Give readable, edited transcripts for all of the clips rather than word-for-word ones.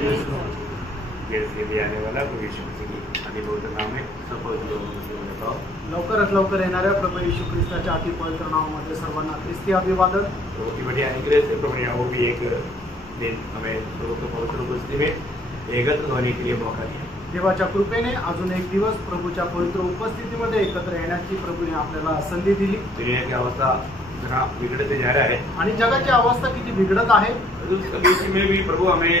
के लिए आने वाला प्रभु यीशु मसीह की अति पवित्र नाम में सब पवित्र लोगों को बताओ। लवकरच लवकर येणाऱ्या प्रभू येशू ख्रिस्ताच्या अति पवित्र नावामध्ये सर्वांना ख्रिस्ती अभिवादन। बहुत ही बढ़िया अनुग्रह से प्रभु ने वो भी एक दिन हमें प्रभु को पवित्र उपस्थिति में एकत्र होने के लिए मौका दिया। देवाच्या कृपेने अजून एक दिवस प्रभूच्या पवित्र उपस्थितीमध्ये एकत्र येण्याची प्रभूने आपल्याला संधी दिली। दुनिया की अवस्था जरा बिगड़ते जा रहा है आणि जगाची अवस्था किती बिघडत आहे, उसके बीच में भी प्रभु हमें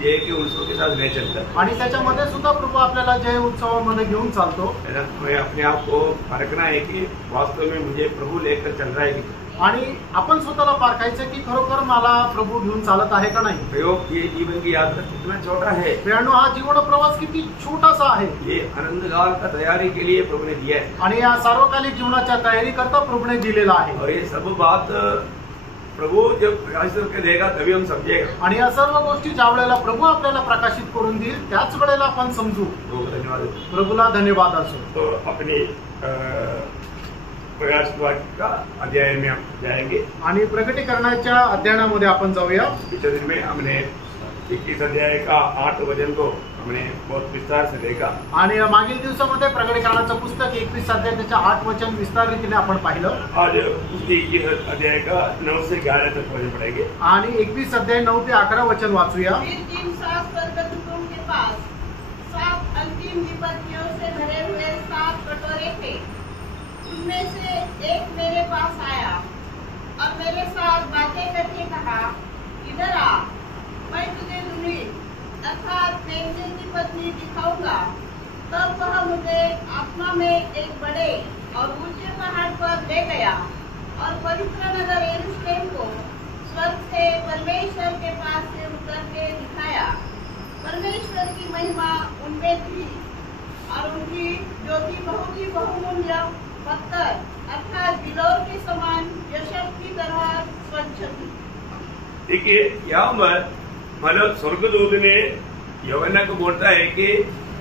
जय के उत्सव के साथ ले चलता है आणि त्याच्यामध्ये सुद्धा प्रभू आपल्याला जय उत्सवामध्ये घेऊन चालतो। हमें अपने आप को परखना है कि वास्तव में मुझे प्रभु लेकर चल रहा है कि आणि आपण स्वतःला पारखायचं की खरोखर मला प्रभू घेऊन चालत आहे का नाही। प्रयोग ये जीवन की यात्रा कितना छोटा है, प्रियांनो हा जीवन प्रवास किती छोटासा आहे। ये अनंत काल का तैयारी के लिए प्रभु ने दिया है आणि या सार्वकालिक जीवनाच्या तयारी करता प्रभूने दिलेला आहे। और ये सब बात प्रभू जब प्रकाशित करके देगा तभी हम समझेगा। आणि या सर्व गोष्टी ज्या वेळेला प्रभू आपल्याला प्रकाशित करून देईल त्याच वेळेला आपण समजू। धन्यवाद, प्रभूला धन्यवाद असो। तो अपनी प्रकाशित वाक्य का अध्याय में हम जाएंगे आणि प्रकटीकरणाच्या अध्ययनामध्ये आपण जाऊया। पिछले दिन में हमने 21 अध्याय का 8 वचन को हमने बहुत विस्तार से देखा आणि मागील दिवसामध्ये प्रकटीकरणाचं पुस्तक 21 अध्याय त्याच्या 8 वचन विस्तार रीतीने आपण पाहिलं। आज उसी 21 अध्याय का 9 से 11 तक वचन पढ़ेंगे आणि 21 अध्याय 9 ते 11 वचन वाचूया। फिर 3 सात स्वर्गदूतों के पास 7 अंतिम विपत्तियों से भरे हुए 7 कटोरे थे। उनमें से एक मेरे पास आया और मेरे साथ बातें करके कहा, इधर आ, मैं तुझे दुनी अर्थात मेमने की पत्नी दिखाऊंगा। तब वह मुझे आत्मा में एक बड़े और ऊंचे पहाड़ पर ले गया और पवित्र नगर यरूशलेम को स्वर्ग से परमेश्वर के पास से उतर के दिखाया। परमेश्वर की महिमा उनमें थी और उनकी ज्योति बहुत ही बहुमूल्य पत्थर अर्थात बिलोर के समान यशब की तरह स्वच्छ थी। देखिए यहाँ पर मतलब स्वर्गदूत ने यूहन्ना को बोलता है कि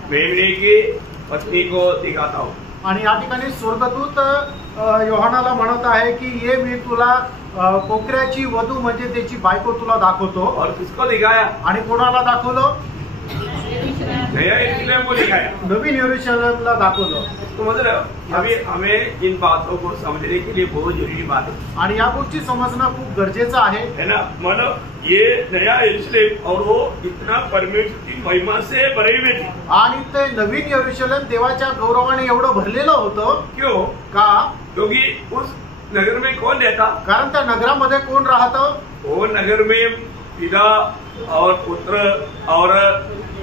मेमने की पत्नी को दिखाता हूँ। आणि या ठिकाणी स्वर्गदूत योहानाला म्हणत आहे की ये मी तुला कोकऱ्याची वधू म्हणजे त्याची बायको तुला दाखवतो। और किसको दिखाया? आणि कोणाला दाखवलं? नया यरूशलेम को दिखाया, नवीन यरूशलेमला दाखवलं। तो मतलब अभी हमें इन बातों को समझने के लिए बहुत जरूरी बात है आणि या गोष्टी समजणं खूप गरजेचं आहे, है ना। मतलब ये नया यरूशलेम और वो इतना परमेश्वर की महिमा से भरे हुए थे आणि ते नवीन यरूशलेम देवाच्या गौरवाने एवढं भरलेलं होतं। क्यों? का? क्योंकि उस नगर में कौन रहता? कारण त्या नगरामध्ये कोण राहतं? वो नगर में पिता और पुत्र और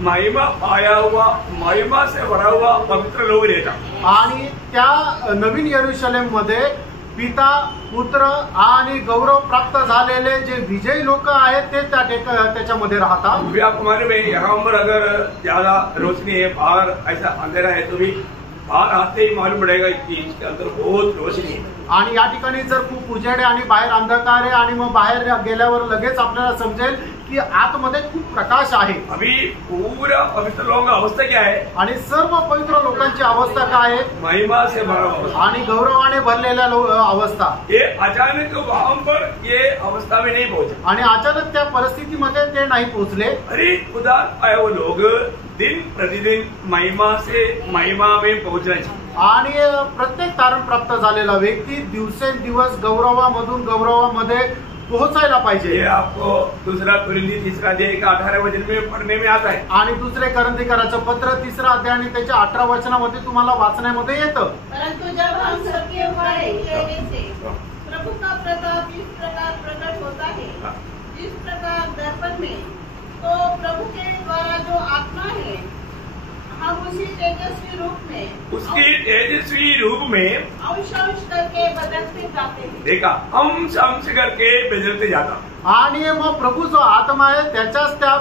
महिमा आया हुआ, महिमा से भरा हुआ पवित्र लोग रहता। आणि त्या नवीन यरूशलेम मध्ये पिता पुत्र आणि गौरव प्राप्त झालेले जे विजयी लोक आहेत ते त्याच्यामध्ये राहतात। भी आप हमारे में यहाँ पर अगर ज्यादा रोशनी है, बाहर ऐसा अंधेरा है तो भी बाहर आते ही मालूम पड़ेगा कि इसके अंदर बहुत रोशनी है। आणि या ठिकाणी जर खूप उजेड आहे आणि बाहेर अंधकार आहे आणि मग बाहेर गेल्यावर लगेच आपल्याला समजेल की आतमध्ये खूप प्रकाश आहे। अभी पूरा पवित्र लोगों का अवस्था क्या है? आणि सर्व पवित्र लोकांची अवस्था काय आहे? महिमा से भरा हुआ आणि गौरवाने भरलेल्या अवस्था। ये अचानक वहां पर ये अवस्था में नहीं पहुंचे आणि अचानक त्या परिस्थितीमध्ये ते नाही पोहोचले। अरे खुदा आए वो लोग दिन प्रतिदिन महिमा से महिमा में पहुंचना चाहिए। आणि प्रत्येक तारण प्राप्त झालेला व्यक्ती दिवसेंदिवस गौरवामधून गौरवामध्ये पोहोचायला पाहिजे। ये आपको दूसरा कुरिन्थी 3 अध्याय का 18 वचन में पढ़ने में आता है। आणि दुसरे करंथीकराचं पत्र 3 अध्याय आणि त्याच्या 18 वचनामध्ये तुम्हाला वाचण्यामध्ये येतं। परंतु जब हम सबके बड़े चेहरे से प्रभु का प्रताप इस प्रकार प्रकट होता है, जिस प्रकार दर्पण में, तो प्रभु के द्वारा जो आत्मा है हम उसी तेजस्वी रूप में, उसकी तेजस्वी रूप में अंश अंश करके बदलते जाते हैं। देखा, अंश अंश करके बदलते जाता। आणि मग प्रभू जो आत्मा आहे त्याच्याच त्या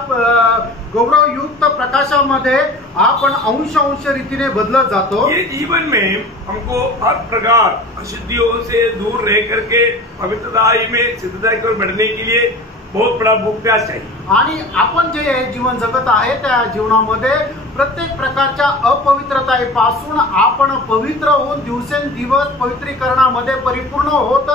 गौरवयुक्त प्रकाशामध्ये आपण अंश अंश रीतीने बदलत जातो। ये जीवन में हमको हर प्रकार अशुद्धियों से दूर रह करके पवित्रता में सिद्धता की ओर बढ़ने के लिए बहुत बड़ा भूख-प्यास चाहिए। आणि आपण जे जीवन जगत आहे त्या जीवनामध्ये प्रत्येक प्रकारच्या अपवित्रतापासून आपण पवित्र होऊन दिवसेंदिवस पवित्रीकरणामध्ये परिपूर्ण होत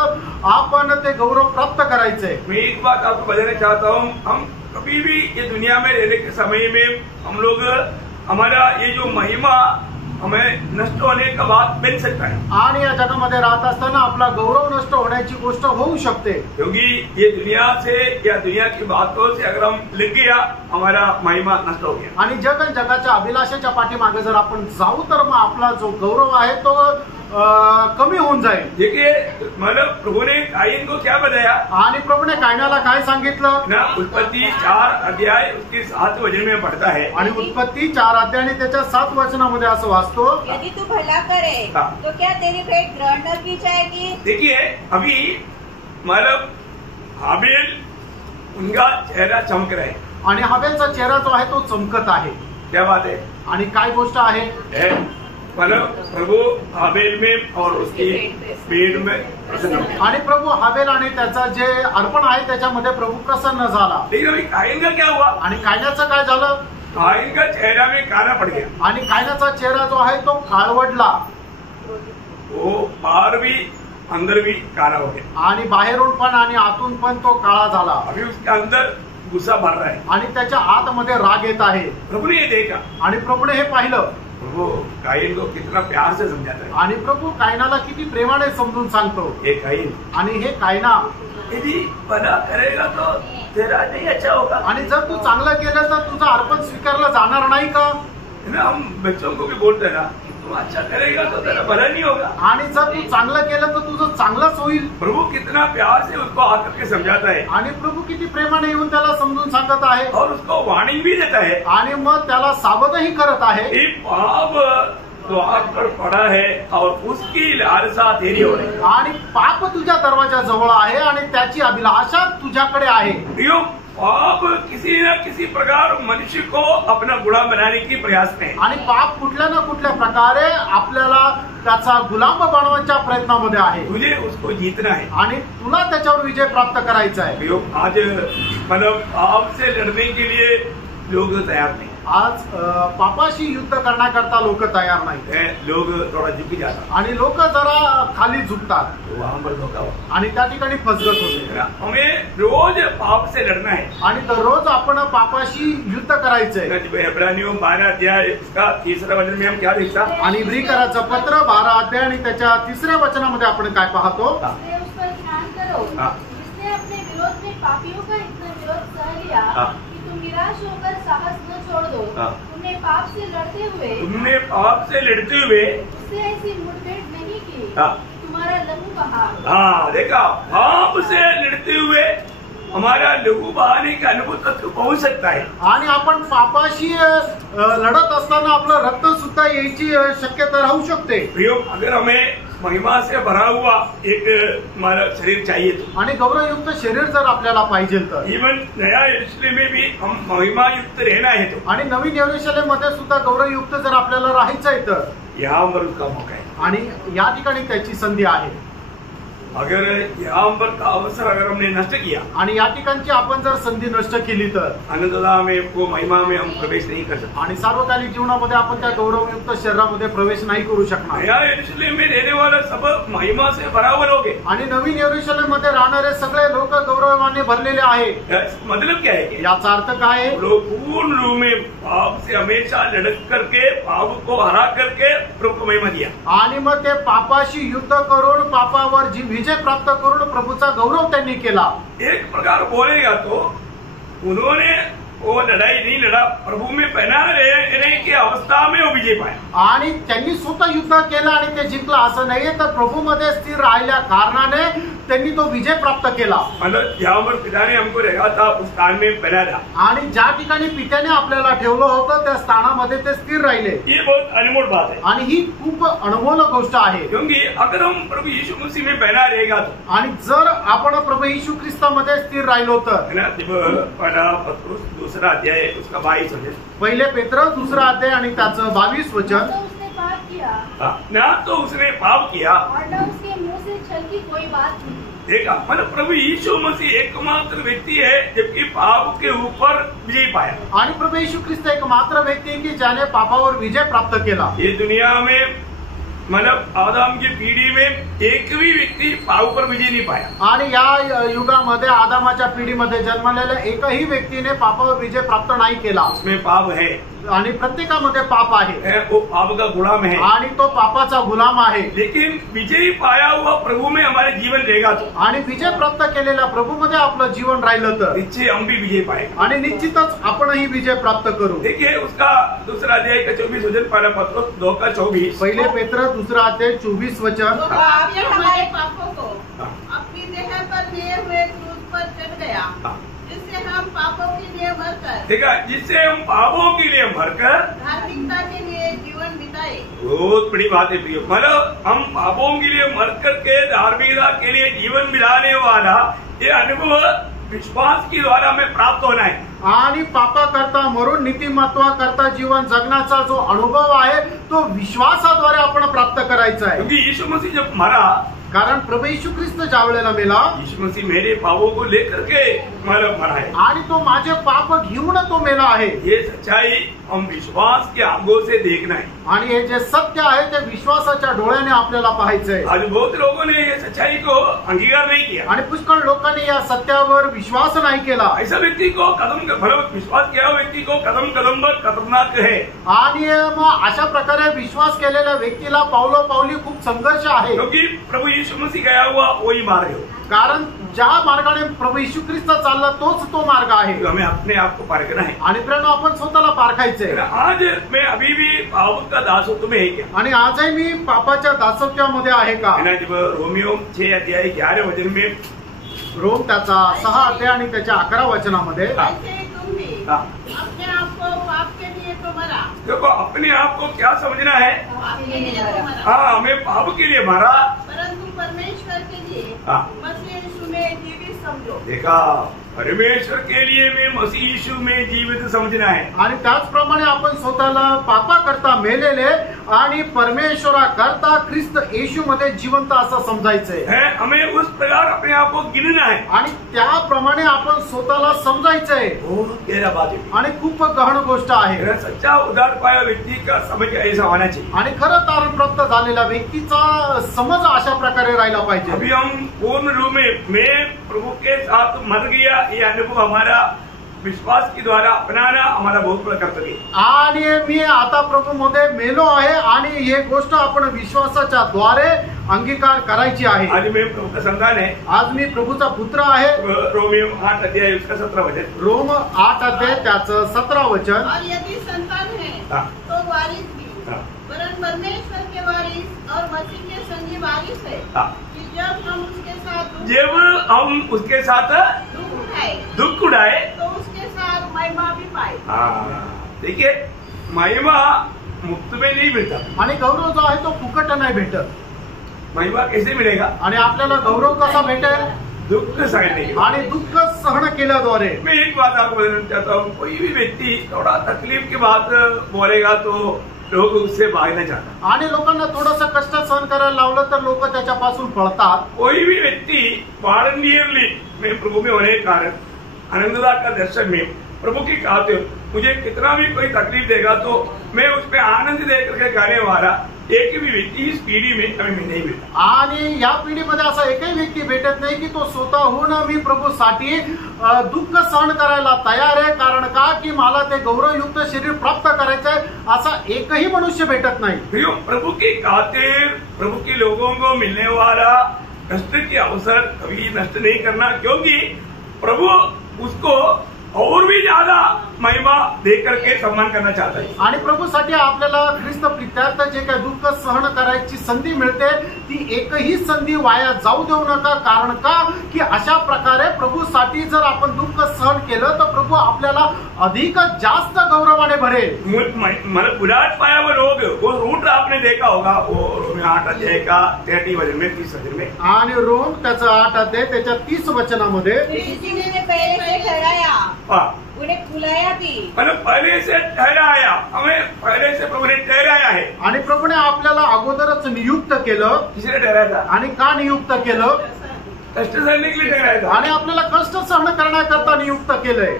आपण ते गौरव प्राप्त करायचे। मैं एक बात आपको बताना चाहता हूँ, हम कभी भी ये दुनिया में रहने के समय में हम लोग हमारा ये जो महिमा हमें नष्ट होने का बात बन सकता है। आणि या जगामध्ये राहत असताना आपला गौरव नष्ट होण्याची गोष्ट होऊ शकते, क्योंकि ये दुनिया से या दुनिया की बातों से अगर हम लग गया हमारा महिमा नष्ट हो गया। आणि जग आणि जगाच्या अभिलाषेच्या पाठीमागे जर आपण जाऊ तर मग आपला जो गौरव आहे तो कमी होऊन जाईल। देखिए मतलब प्रभु ने कायीन को क्या बताया, आणि प्रभूने कायनाला काय सांगितलं ना उत्पत्ति 4 अध्याय उसके 7 वचन में पढ़ता है। आणि उत्पत्ती 4 अध्याय आणि त्याच्या 7 वचनामध्ये असं वाचतो, यदि तू भला करे हाँ। तो क्या तेरी भेंट ग्रहण न की जाएगी। देखिए अभी मतलब हाबिल उनका चेहरा चमक रहा है, आणि हवेलचा चेहरा जो आहे तो चमकत आहे। क्या बात है, आणि काय गोष्ट आहे, मतलब प्रभु हाबिल में और उसकी भेंट में प्रसन्न हो। आणि प्रभू हवेल आणि त्याचा जे अर्पण आहे त्याच्यामध्ये प्रभू प्रसन्न झाला। लेकिन अभी कायीन का क्या हुआ, आणि कायनाचं काय झालं, कायीन का चेहरा में काला पड़ गया, आणि कायनाचा चेहरा जो आहे तो काळवडला, वो बाहर भी अंदर भी काला हो गया, आणि बाहेरून पण आणि आतून पण तो काळा झाला, अभी उसके अंदर गुस्सा भर रहा है। आणि त्याच्या आतमध्ये राग येत आहे। प्रभु ने ये देखा, आणि प्रभूने हे पाहिलं, प्रभु कायीन को कितना प्यार से समझाता है। आणि प्रभू कायनाला किती प्रेमाने समजून सांगतो, ये कायीन आणि हे कायना, यदि भला करेगा तो तेरा नहीं अच्छा होगा। आणि जर तू चांगलं केलं तर तुझं अर्पण स्वीकारलं जाणार नाही का। ना हम बच्चों को भी बोलते हैं ना, तुम अच्छा करेगा तो तेरा भला नहीं होगा। आणि जर तू चांगलं केलं तर तुझं चांगलंच होईल। प्रभु कितना प्यार से उसको आकर के समझाता है आणि प्रभू किती प्रेमाने येऊन त्याला समजून सांगत आहे, और उसको वार्निंग भी देता है। आणि मग त्याला सावधही करत आहे। ये पाप द्वार पर पड़ा है और उसकी लालसा तेरी हो रही है। आणि पाप तुझ्या दरवाजा जवळ आहे आणि त्याची अभिलाषा तुझ्याकडे आहे। प्रियो, पाप किसी न किसी प्रकार मनुष्य को अपना गुलाम बनाने की प्रयास में है। आणि पाप कुठल्या ना कुठल्या प्रकारे आपल्याला त्याचा गुलाम बनवण्याच्या प्रयत्नामध्ये आहे, तुझे उसको जीतना है। आणि तुला त्याच्यावर विजय प्राप्त करायचा आहे। प्रियो, आज मतलब पाप से लड़ने के लिए लोग तैयार नहीं, आज पापाशी युद्ध करण्याकरता लोक तयार नाही, लोग थोड़ा झुक जाता, आणि लोक जरा खाली झुकतात, तो वहां पर धोखा हुआ। आणि त्या ठिकाणी फसगत होते। हमें रोज पाप से लड़ना है, आणि दररोज आपण पापाशी युद्ध करायचंय। इब्रानियों 12 अध्याय इसका 3रा वचन में हम क्या देखता, आणि इब्रिकराचं पत्र 12 अध्याय आणि त्याच्या 3ऱ्या वचनामध्ये आपण काय पाहतो, इसलिए उस पर ध्यान करो, हाँ। जिसने अपने विरोध में पापियों का इतना विरोध सह लिया हाँ। कि तुम निराश होकर साहस न छोड़ दो। हाँ। तुमने पाप से लड़ते हुए उससे ऐसी मुठभेड़ नहीं की, हाँ। तुम्हारा लहू बहा। हाँ देखा, पाप से लड़ते हुए हमारा लहू बहाने का अनुभव तक पहुंच सकता है। आणि आपण पापाशी लढत असताना आपलं रक्त सुद्धा यायची शक्यता राहू शकते। प्रियो, अगर हमें महिमा से भरा हुआ एक हमारा शरीर चाहिए तो, आणि गौरवयुक्त शरीर जर आपल्याला पाहिजे तर, इवन नया यरूशलेम में भी हम महिमा युक्त रहना है तो, आणि नवीन यरूशलेम मध्ये सुद्धा गौरवयुक्त जर आपल्याला राहायचंय तर, यहाँ पर उसका मौका है। आणि या ठिकाणी त्याची संधी आहे। अगर यहाँ पर का अवसर अगर हमने नष्ट किया, आणि या ठिकाणची आपण जर संधी नष्ट केली तर, अनंतता में वो महिमा में हम प्रवेश नहीं कर सकते। आणि सार्वकालिक जीवनामध्ये आपण त्या गौरवयुक्त शरीरामध्ये प्रवेश नाही करू शकणार। नया यरूशलेम में रहने वाला सब महिमा से भरा हुआ लोग हैं। आणि नवीन यरूशलेम मध्ये राहणारे सगळे लोक गौरवाने भरलेले आहे। मतलब क्या है कि याचा अर्थ काय आहे, लोग पूर्ण रूप में पाप से हमेशा लड़क करके पाप को हरा करके प्रभु को महिमा दिया, आणि मग ते पापाशी युद्ध करून पापावर जी विजय प्राप्त करून प्रभूचा गौरव त्यांनी केला। एक प्रकार बोलेगा तो उन्होंने वो लड़ाई नहीं लड़ा, प्रभु में पहना रहने की अवस्था में वो विजय पाया। आणि त्यांनी स्वतः युद्ध केलं आणि ते जिंकलं असं नाहीये, तर प्रभूमध्ये स्थिर राहिल्या कारणाने त्यांनी तो विजय प्राप्त केला। मतलब जहाँ पर पिता ने हमको रखा था उस स्थान में पहना था, आणि ज्या ठिकाणी पित्याने आपल्याला ठेवलं होतं त्या स्थानामध्ये ते स्थिर राहिले। ये बहुत अनमोल बात है, आणि ही खूप अनमोल गोष्ट आहे। क्योंकि अगर हम प्रभु यीशु मसीह में पहना रहेगा तो, आणि जर आपण प्रभू येशू ख्रिस्तामध्ये स्थिर राहिलो तर, है ना, जब पहला पत्रुस 2रा अध्याय उसका 22 वचन, पहिले पेत्र 2रा अध्याय आणि त्याचं 22 वचन, तो उसने पाप किया ना तो उसने पाप किया और न उसके मुंह से छल की कोई बात नहीं। देखा, मतलब प्रभु यीशु मसीह एकमात्र व्यक्ति है जबकि पाप के ऊपर विजय पाया। आणि प्रभू येशू ख्रिस्त एकमात्र व्यक्ती आहे की ज्याने पापावर विजय प्राप्त केला। ये दुनिया में मतलब आदम की पीढ़ी में एक भी व्यक्ति पाप पर विजय नहीं पाया। आणि या युगामध्ये आदामाच्या पिढीमध्ये जन्मलेल्या एकही व्यक्तीने पापावर विजय प्राप्त नाही केला। उसमें पाप है आणि प्रत्येकामध्ये पाप आहे, वो पाप का गुलाम है, आणि तो पापाचा गुलाम आहे। लेकिन विजय पाया हुआ प्रभु में हमारे जीवन रहेगा तो, आणि विजय प्राप्त केलेल्या प्रभूमध्ये आपलं जीवन राहिलं तर निश्चय हम भी विजय पाएंगे। आणि निश्चितच आपणही विजय प्राप्त करू। देखिए उसका दूसरा अध्याय का 24 वचन, पहला पत्र 2 का 24। पहिले पेत्र दूसरा अध्याय 24 वचन। तो आपने हमारे पापों को अपनी देह पर लिए हुए क्रूस पर चढ़ गया, जिससे हम पापों के लिए मरकर, देखा, जिससे हम पापों के लिए मरकर धार्मिकता के लिए जीवन बिताए। बहुत बड़ी बात है प्रियो, मतलब हम पापों के लिए मरकर के धार्मिकता के लिए जीवन बिताने वाला ये अनुभव विश्वास के द्वारा हमें प्राप्त होना है। आणि पापा करता मरून नीतिमत्वा करता जीवन जगण्याचा जो अनुभव आहे तो विश्वासाद्वारे आपण प्राप्त करायचा आहे। क्योंकि यीशु मसीह जब मरा, कारण प्रभू येशू ख्रिस्त ज्या वेळेला मेला, यीशु मसीह मेरे पापों को लेकर के मरा है, आणि तो माझे पाप घेऊन तो मेला आहे। ये सच्चाई हम विश्वास के आंखों से देखना है। आणि हे जे सत्य आहे ते विश्वासाच्या डोळ्याने आपल्याला पाहायचंय। आज बहुत लोगों ने ये सच्चाई को अंगीकार नहीं किया, आणि पुष्कळ लोकांनी या सत्यावर विश्वास नाही केला। ऐसा व्यक्ति को विश्वास किया व्यक्ति को कदम कदम पर खतरनाक है। आणि मग अशा प्रकारे विश्वास केलेल्या व्यक्तीला पावलोपावली खूप संघर्ष आहे, क्योंकि प्रभु यीशु मसीह गया हुआ वही मार्ग है। कारण ज्या मार्गाने प्रभू येशू ख्रिस्त चालला तोच तो मार्ग आहे। हमें अपने आप को पारखना है। आणि प्रेरणा आपण स्वतःला पारखायचंय। आज मैं अभी भी पाप का दासत्व में है क्या? आणि आजही मी पापाच्या दासत्वामध्ये आहे का? जब रोमियो 6 अध्याय 11 वचन में, रोम त्याचा 6 अध्याय आणि त्याच्या 11 वचनामध्ये, ऐसे ही तुम भी अपने आप को पाप के लिए तो मरा। देखो, अपने आप को क्या समझना है? पाप के लिए तो मरा। हाँ, हमें पाप के लिए मारा, परंतु परमेश्वर के लिए मसीह यीशु में जीवित समझो। देखा, परमेश्वर के लिए मैं मसीह यीशु में जीवित समझना है। आणि त्याचप्रमाणे आपण स्वतःला पापा करता मेलेले आणि परमेश्वरा करता ख्रिस्त येशू मध्ये जिवंत असं समजायचंय। हमें उस प्रकार अपने आप को गिनना है आणि त्याप्रमाणे आपण स्वतःला समजायचंय। बहुत गहरा बात है आणि खूप गहन गोष्ट आहे। सच्चा उद्धार पाया व्यक्ति का समझ ऐसा होना चाहिए। आणि खरं तारण प्राप्त झालेल्या व्यक्तीचा समज अशा प्रकारे राहिला पाहिजे। अभी हम पूर्ण रूप में मैं प्रभु के साथ मर गया, ये अनुभव हमारा विश्वास के द्वारा अपनाना हमारा बहुत बड़ा कर्तव्य है। आणि मी आता प्रभू मध्ये मेलो आहे आणि हे गोष्ट आपण विश्वासाच्या द्वारे अंगीकार करायची आहे। आज मैं प्रभु का संतान है, आज मी प्रभूचा पुत्र आहे। रोमियो 8 अध्याय उसका 17 वचन, रोम 8 अध्याय त्याचं 17 वचन। और यदि संतान है तो वारिस भी, वरन परमेश्वर के वारिस और मसीह के संगी वारिस है, कि जब हम उसके साथ दुख उठाए तो उसके साथ महिमा भी पाए। देखिए, महिमा मुफ्त में नहीं मिलता। आणि गौरव जो आहे तो फुकट नाही भेटत। महिमा कैसे मिलेगा? आणि आपल्याला गौरव कसा भेटेल? दुख सहने के, आणि दुःख सहन केल्याद्वारे। मैं एक बात आपको बताना चाहता हूँ, कोई भी व्यक्ति थोड़ा तकलीफ की बात बोलेगा तो लोग उससे भागना चाहतात। आणि लोकांना थोडंसं कष्ट सहन करायला लावलं तर लोक त्याच्यापासून पळतात। कोई भी व्यक्ति वॉलंटियरली मैं प्रभु में होने के कारण आनंददा का दर्शन में प्रभु की कहते मुझे कितना भी कोई तकलीफ देगा तो मैं उसमें आनंद दे करके गाने वाला एक भी व्यक्ति इस पीढ़ी में हमें नहीं मिलता। आणि या पिढीमध्ये असा एकही व्यक्ती भेटत नाही की तो स्वतःहून मी प्रभूसाठी दुःख सहन करायला तयार आहे, कारण का की मला ते गौरवयुक्त शरीर प्राप्त करायचं आहे, असा एकही मनुष्य भेटत नाही। प्रभु की खातिर प्रभु के लोगों को मिलने वाला कष्ट के अवसर कभी नष्ट नहीं करना, क्योंकि प्रभु उसको और भी ज्यादा महिमा दे करके सम्मान करना चाहता है। आणि प्रभूसाठी आपल्याला ख्रिस्त प्रित्यार्थ जे काही दुःख सहन करायची संधी मिळते ती एकही संधी वाया जाऊ देऊ नका, कारण का की अशा प्रकारे प्रभूसाठी जर आपण दुःख सहन केलं तर प्रभू आपल्याला अधिक जास्त गौरवाने भरेल। मतलब बुलाट पाया वो लोग, वो रूट आपने देखा होगा, वो रोम 8 अध्याय का 30 वचन में 30 वचन में, आणि रोम त्याचा 8 अध्याय त्याच्या 30 वचनामध्ये उन्हें बुलाया भी, मतलब पहले से ठहराया, हमें पहले से प्रभु ने ठहराया है। आणि प्रभूने आपल्याला अगोदरच नियुक्त केलं। किसने ठहराया था? आणि का नियुक्त केलं? कष्ट सहने के लिए ठहराया था। आणि आपल्याला कष्ट सहन करण्याकरता नियुक्त केलंय।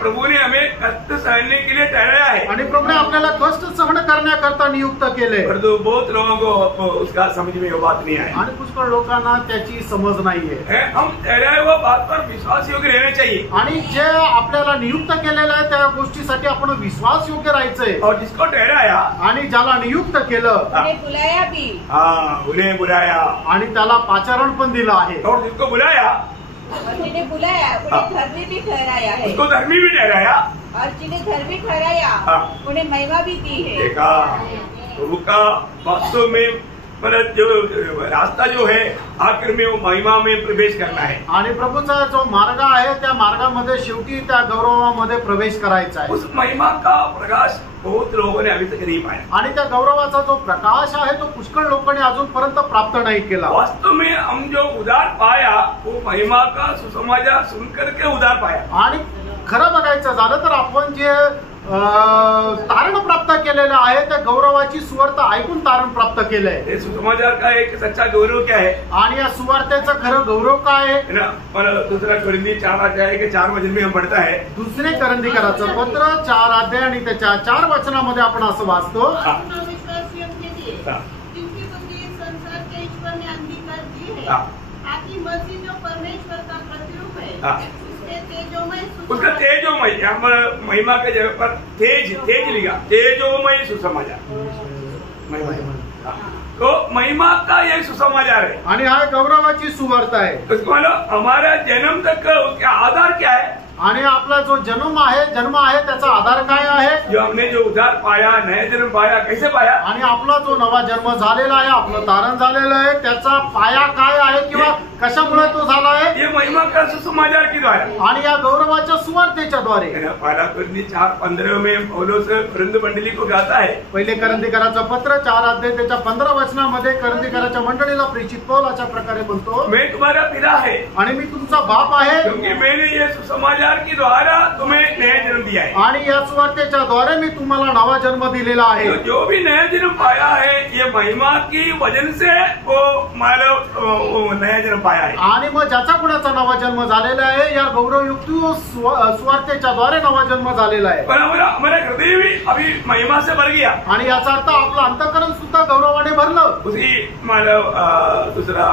प्रभु ने हमें कष्ट सहने के लिए ठहराया है। आणि प्रभूने आपल्याला कष्ट सहन करण्याकरता नियुक्त केले. परंतु बहुत लोगों को उसका समझ में वो बात नहीं आया. आणि पुष्कळ लोकांना त्याची समज नाहीये. हम ठहराए हुआ बात पर विश्वास योग्य रहना चाहिए. आणि जे आपल्याला नियुक्त केलेलं आहे त्या गोष्टीसाठी आपण विश्वास योग्य राहायचंय. और जिसको ठहराया आणि ज्याला नियुक्त केलं उन्हें बुलाया भी. उन्हें बुलाया. आणि त्याला पाचारण पण दिलं आहे. और जिसको बुलाया और जिन्हें बुलाया उन्हें धर्मी भी ठहराया है. उसको धर्मी भी ठहराया. और जिन्हें धर्मी ठहराया उन्हें महिमा भी दी है. देखा प्रभु का वास्तव में मतलब जो रास्ता जो है आखिर में वो महिमा में प्रवेश करना है. आणि प्रभूचा जो मार्ग आहे त्या मार्गामध्ये शेवटी त्या गौरवामध्ये प्रवेश करायचा आहे. उस महिमा का प्रकाश बहुत लोगों ने अभी तक नहीं पाया. आणि त्या गौरवाचा जो प्रकाश आहे तो पुष्कळ लोकांनी अजूनपर्यंत प्राप्त नाही केला. वास्तव में हम जो उद्धार पाया वो महिमा का सुसमाचार सुनकर के उद्धार पाया. आणि खरं बघायचं झालं तर आपण जे तारण प्राप्त केलेलं आहे त्या गौरवाची सुवार्ता ऐकून तारण प्राप्त केलंय. ये सुसमाचार का एक सच्चा गौरव क्या है? आणि या सुवार्तेचं खरं गौरव काय आहे ना. दूसरा कोरिंथी 4 अध्याय के 4 वचन में हम पढ़ता है. दुसरे करंदीकराचं पत्र 4 अध्याय आणि त्याच्या 4 वचनामध्ये आपण असं वाचतो. विश्वासियों के लिए जिनकी बुद्धि संसार के ईश्वर ने अंधी कर दी है, ताकि मसीह जो परमेश्वर का प्रतिरूप है उसका तेजोमय, यहाँ पर महिमा के जगह पर तेज लिखा, तेजोमय सुसमाचार. तो महिमा का ये सुसमाचार है. आणि हा गौरवाची सुवार्ता आहे. उसको मतलब हमारा जन्म तक उसका आधार क्या है? आणि आपला जो जन्म आहे त्याचा आधार काय आहे? जो हमने जो उद्धार पाया, नया जन्म पाया, कैसे पाया? आणि आपला जो नवा जन्म झालेला आहे, आपलं तारण झालेलं आहे, त्याचा पाया काय आहे किंवा कशामुळे तो झाला आहे? ये महिमा का सुसमाचार के द्वारा. आणि या गौरवाच्या सुवार्तेच्या द्वारे. पहला कोरिन्थी 4:15 में पौलुस कोरिन्थ मंडली को कहता है. पहिले करंदीकराचं पत्र 4 अध्याय त्याच्या 15 वचनामध्ये करंदीकराच्या मंडळीला प्रेषित पौल अशा प्रकारे म्हणतो, मैं तुम्हारा पिता है आणि मी तुमचा बाप आहे, क्योंकि मैंने ये सुसमाचार के द्वारा तुम्हें नया जन्म दिया है. आणि या सुवार्तेच्या द्वारे मी तुम्हाला नवा जन्म दिलेला आहे. तो जो भी नया जन्म पाया है ये महिमा की वजन से वो मतलब नया जन्म पाया है. आणि मग ज्याचा कुणाचा नवा जन्म झालेला आहे या गौरवयुक्त सुवार्तेच्या द्वारे नवा जन्म झालेला आहे. पण हमारा हृदय भी अभी महिमा से भर गया. आणि याचा अर्थ आपलं अंतःकरण सुद्धा गौरवाने भरलं. उसी मतलब दूसरा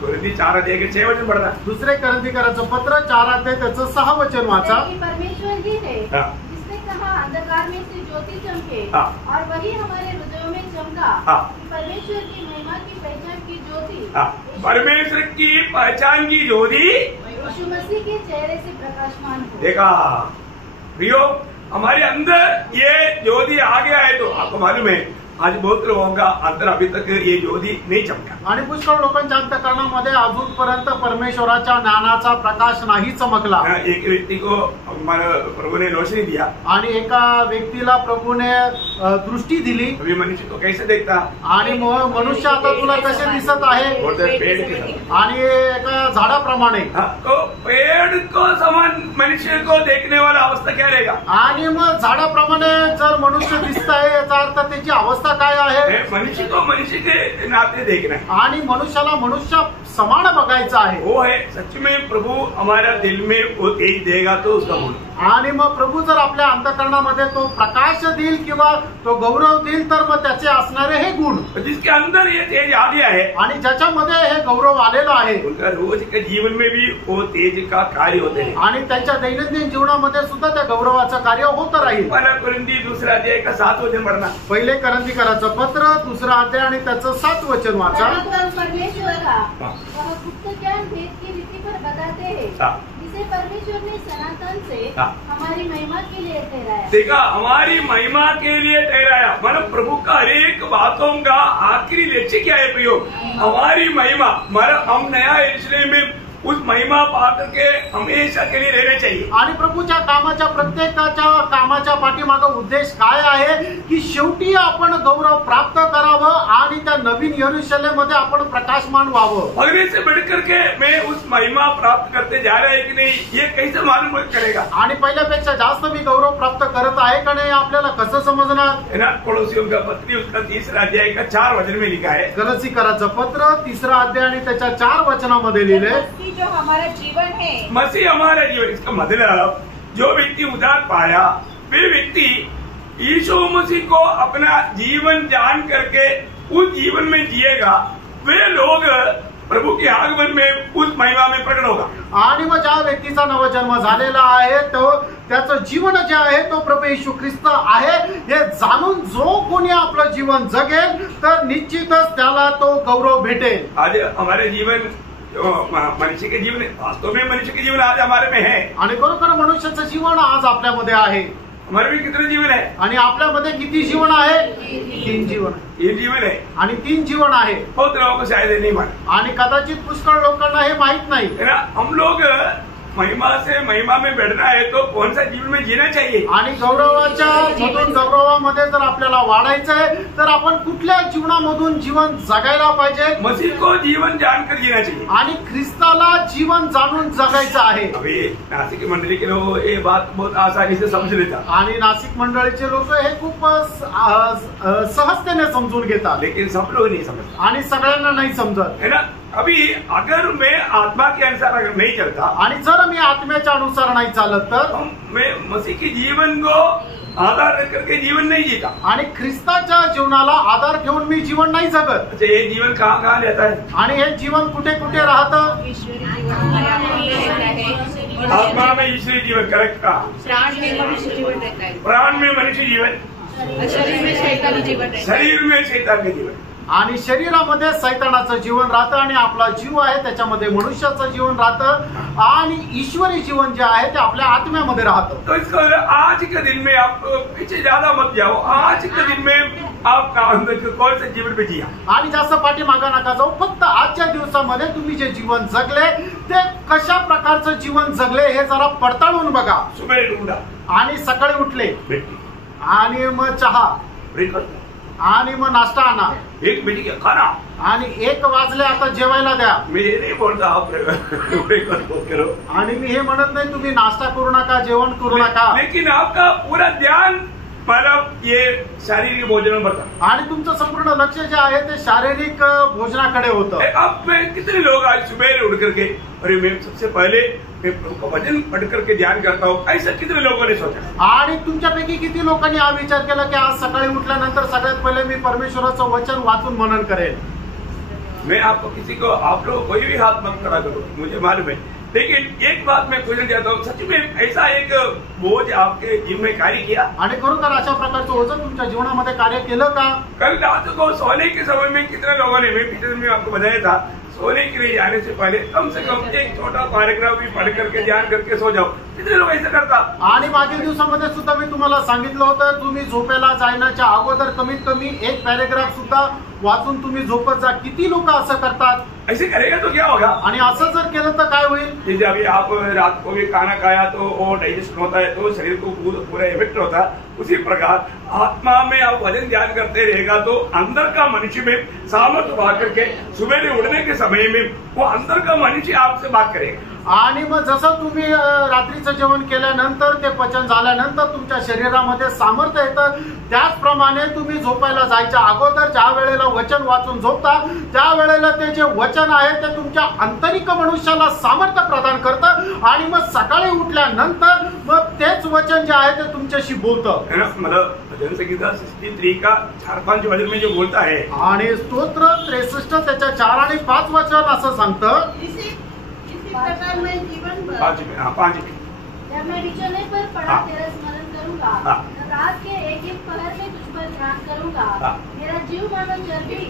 कोरिन्थी 4 अध्याय के 6 वचन पढ़ना. दुसरे करंदीकराचं पत्र 4 अध्याय त्याचं 6 वचन वाचा. परमेश्वर ही है जिसने कहा अंधकार में से ज्योति चमके, और वही हमारे हृदयों में चमका. परमेश्वर की महिमा की पहचान की ज्योति, परमेश्वर की पहचान की ज्योति यीशु मसीह के चेहरे से प्रकाशमान हो. देखा प्रियो, हमारे अंदर ये ज्योति आ गया है. तो आपको मालूम है आज बहुत लोगों का अंदर अभी तक ये ज्योति नहीं चमका. आणि पुष्कळ लोकांच्या अंतःकरणामध्ये अजूनपर्यंत परमेश्वराच्या ज्ञानाचा प्रकाश नाही चमकला. एक व्यक्ती को प्रभु ने रोशनी दिया. आणि एका व्यक्तीला प्रभूने दृष्टी दिली. अभी मनुष्य को कैसे देखता? आणि मनुष्य आता तुला कसे दिसत आहे? पेड़ के. आणि एका झाडाप्रमाणे. तो पेड़ को समान मनुष्य को देखने वाला अवस्था क्या रहेगा? आणि मग झाडाप्रमाणे जर मनुष्य दिसत आहे याचा अर्थ त्याची अवस्था काय आहे? मनुष्य को मनुष्य के नाते देखना है. आणि मनुष्याला मनुष्य समान बघायचं आहे. वो है सच में प्रभु हमारा दिल में वो तेज देगा तो उसका गुण. आणि मग प्रभू जर आपल्या अंतःकरणामध्ये तो प्रकाश देईल किंवा तो गौरव देईल तर मग त्याचे असणारे हे गुण. जिसके अंदर ये तेज आ गया है आणि ज्याच्यामध्ये हे गौरव आलेलं आहे उनका रोज के जीवन में भी वो तेज का कार्य होते हैं. आणि त्यांच्या दैनंदिन जीवनामध्ये सुद्धा त्या गौरवाचं कार्य होत राहील. पहला कोरिन्थी 2 अध्याय का 7 वचन पढ़ना. पहिले करंदीकराचं पत्र 2 अध्याय आणि त्याचं 7 वचन वाचा. परमेश्वर का वह गुप्त ज्ञान भेद की रीति पर बताते हैं, जिसे परमेश्वर ने सनातन से हमारी महिमा के लिए ठहराया. देखा, हमारी महिमा के लिए ठहराया. मतलब प्रभु का हर एक बातों का आखिरी लक्ष्य क्या है प्रयोग? हमारी महिमा. मतलब हम नया यरूशलेम में उस महिमा पा करके हमेशा के लिए रहना चाहिए. आणि प्रभूच्या कामाच्या प्रत्येकाच्या कामाच्या पाठीमागे उद्देश काय आहे की शेवटी आपण गौरव प्राप्त करावं आणि त्या नवीन यरूशलेममध्ये आपण प्रकाशमान व्हावं. भगने से बढ़ करके मैं उस महिमा प्राप्त करते जा रहा है कि नहीं ये कैसे मालूम करेगा? आणि पहिल्यापेक्षा जास्त मी गौरव प्राप्त करत आहे का नाही आपल्याला कसं समजणार? है ना. पड़ोसियों का पत्री उसका 3 अध्याय का 4 वचन में लिखा है. गलतीकराचं पत्र 3 अध्याय आणि त्याच्या 4 वचनामध्ये लिहिले, जो हमारा जीवन है, मसीह हमारा जीवन. इसका मतलब जो व्यक्ति उद्धार पाया वे व्यक्ति यीशु मसीह को अपना जीवन जान करके उस जीवन में जिएगा, वे लोग प्रभु के आगमन में उस महिमा में प्रकट होगा। आणि मग ज्या व्यक्तीचा नवजन्म झालेला आहे तो त्याचं जीवन जे आहे तो प्रभू येशू ख्रिस्त आहे हे जाणून जो कोणी आपलं जीवन जगेल तर निश्चितच त्याला तो गौरव भेटेल। आज हमारे जीवन मनुष्य के जीवन, वास्तव में मनुष्य के जीवन आज हमारे में है, आणि खरोखर मनुष्याचं जीवन आज आपल्यामध्ये आहे। हमारे में कितने जीवन है? आणि आपल्यामध्ये किती जीवन आहे? 3 जीवन। ये जीवन है आणि 3 जीवन आहे। बहुत लोगों को शायद नहीं मालूम, आणि कदाचित पुष्कळ लोकांना हे माहित नाही है ना। हम लोग महिमा से महिमा में बढ़ना है तो कौन सा जीवन में जीना चाहिए? आणि गौरवाच्या मधून गौरवामध्ये जर आपल्याला वाढायचं आहे तर आपण कुठल्या जीवनामधून जीवन जगायला पाहिजे? मसीह को जीवन जानकर जीना चाहिए आणि ख्रिस्ताला जीवन जाणून जगायचं आहे। अभी नासिक की मंडली के लोग ये बात बहुत आसानी से समझ लेता, आणि नाशिक मंडळीचे लोक हे खूप सहजतेने समजून घेतात, लेकिन सब लोग नहीं समझते, आणि सगळ्यांना नाही समजत, है ना। अभी अगर मैं आत्मा के अनुसार अगर नहीं चलता, आणि जर मी आत्म्याच्या अनुसार नाही चालत तर मैं मसीह के जीवन को आधार रख करके जीवन नहीं जीता। आणि ख्रिस्ताच्या जीवनाला आधार ठेवून मी जीवन नाही जगत। अच्छा, ये जीवन कहाँ कहाँ रहता है? आणि हे जीवन कुठे कुठे राहतं? आत्मा में ईश्वरीय जीवन, करेक्ट का? प्राण में मनुष्य जीवन रहता है, प्राण में मनुष्य जीवन, शरीर में शैतानी जीवन रहता है, शरीर में शैतान का जीवन। आणि शरीरामध्ये सैतानाचं जीवन राहतं आणि आपला जीव आहे त्याच्यामध्ये मनुष्याचं जीवन राहतं आणि ईश्वरी जीवन जे आहे ते आपल्या आत्म्यामध्ये राहतं। तो इसको आज के दिन में आप पीछे ज्यादा मत जाओ, आज के दिन में आप कौन से जीवन में जिया, आणि जास्त पाठीमागा नका जाऊ, फक्त आजच्या दिवसामध्ये तुम्ही जे जीवन जगले ते कशा प्रकारचं जीवन जगले हे जरा पडताळून बघा। सुबह उठा आणि सकाळी उठले आणि मग चहा आणि मग नाश्ता आणा, 1 बजे खाना, आणि 1 वाजले आता जेवायला द्या। मैं ये नहीं बोलता आप ब्रेकफास्ट करो, आणि मी हे म्हणत नाही तुम्ही नाश्ता करू नका, जेवण करू नका, लेकिन आपका पूरा ध्यान मतलब ये शारीरिक भोजन पर था, आणि तुमचं संपूर्ण लक्ष जे आहे ते शारीरिक भोजनाकडे होतं। अब मैं कितने लोग आज सुबह उठ करके अरे मैं सबसे पहले मैं प्रभु का वचन पढ़ करके ध्यान करता हूँ, ऐसा कितने लोगों ने सोचा? आणि तुमच्यापैकी किती लोकांनी हा विचार केला की आज सकाळी उठल्यानंतर सगळ्यात पहिले मी परमेश्वराचं वचन वाचून मनन करेन? मैं आपको किसी को, आप लोग कोई भी हाथ मत खड़ा करो, मुझे मालूम है, लेकिन एक बात मैं पूछना चाहता हूँ, सच में ऐसा एक बोझ आपके जीवन में कार्य किया? आणि खरोखर अशा प्रकारचं ओझं तुमच्या जीवनामध्ये कार्य केलं का? कल रात को सोने के समय में कितने लोगों ने, मैं पिछले दिन में आपको बताया था, सोने के लिए जाने से पहले कम से कम एक छोटा पैराग्राफ भी पढ़ करके ध्यान करके सो जाओ। कितने लोग ऐसा करता? आणि मागील दिवसामध्ये सुद्धा मी तुम्हाला सांगितलं होतं तुम्ही झोपेला जाण्याच्या अगोदर कमीत कमी 1 पॅरेग्राफ सुद्धा वाचून तुम्ही झोपत जा। किती लोक असं करतात? ऐसे करेगा तो क्या होगा? आणि असं जर केलं तर काय होईल? जैसे अभी आप रात को भी खाना खाया तो वो डाइजेशन होता है तो शरीर को पूरा इफेक्ट होता है, उसी प्रकार आत्मा में आप वजन ध्यान करते रहेगा तो अंदर का मनुष्य में सामर्थ्य बात करके सुबह उठने के समय में वो अंदर का मनुष्य आपसे बात करेगा। आणि मग जसं तुम्ही रात्रीचं जेवण केल्यानंतर ते पचन झाल्यानंतर तुमच्या शरीरामध्ये सामर्थ्य येतं, त्याचप्रमाणे तुम्ही झोपायला जायच्या अगोदर ज्या वेळेला वचन वाचून झोपता त्या वेळेला ते जे वचन आहे ते तुमच्या आंतरिक मनुष्याला सामर्थ्य प्रदान करतं आणि मग सकाळी उठल्यानंतर मग तेच वचन जे आहे ते तुमच्याशी बोलतं। मतलब भजन संहिता 63 का 4-5 वचन में जो बोलता है, आणि स्तोत्र 63 त्याच्या 4 आणि 5 वचन असं सांगतं, इसी प्रकार मैं जीवन भर 5 में जब मैं बिछौने पर पड़ा तेरा स्मरण करूंगा, तब रात के एक पहर में तुझ पर ध्यान करूंगा। मेरा जीव मानो चर्बी,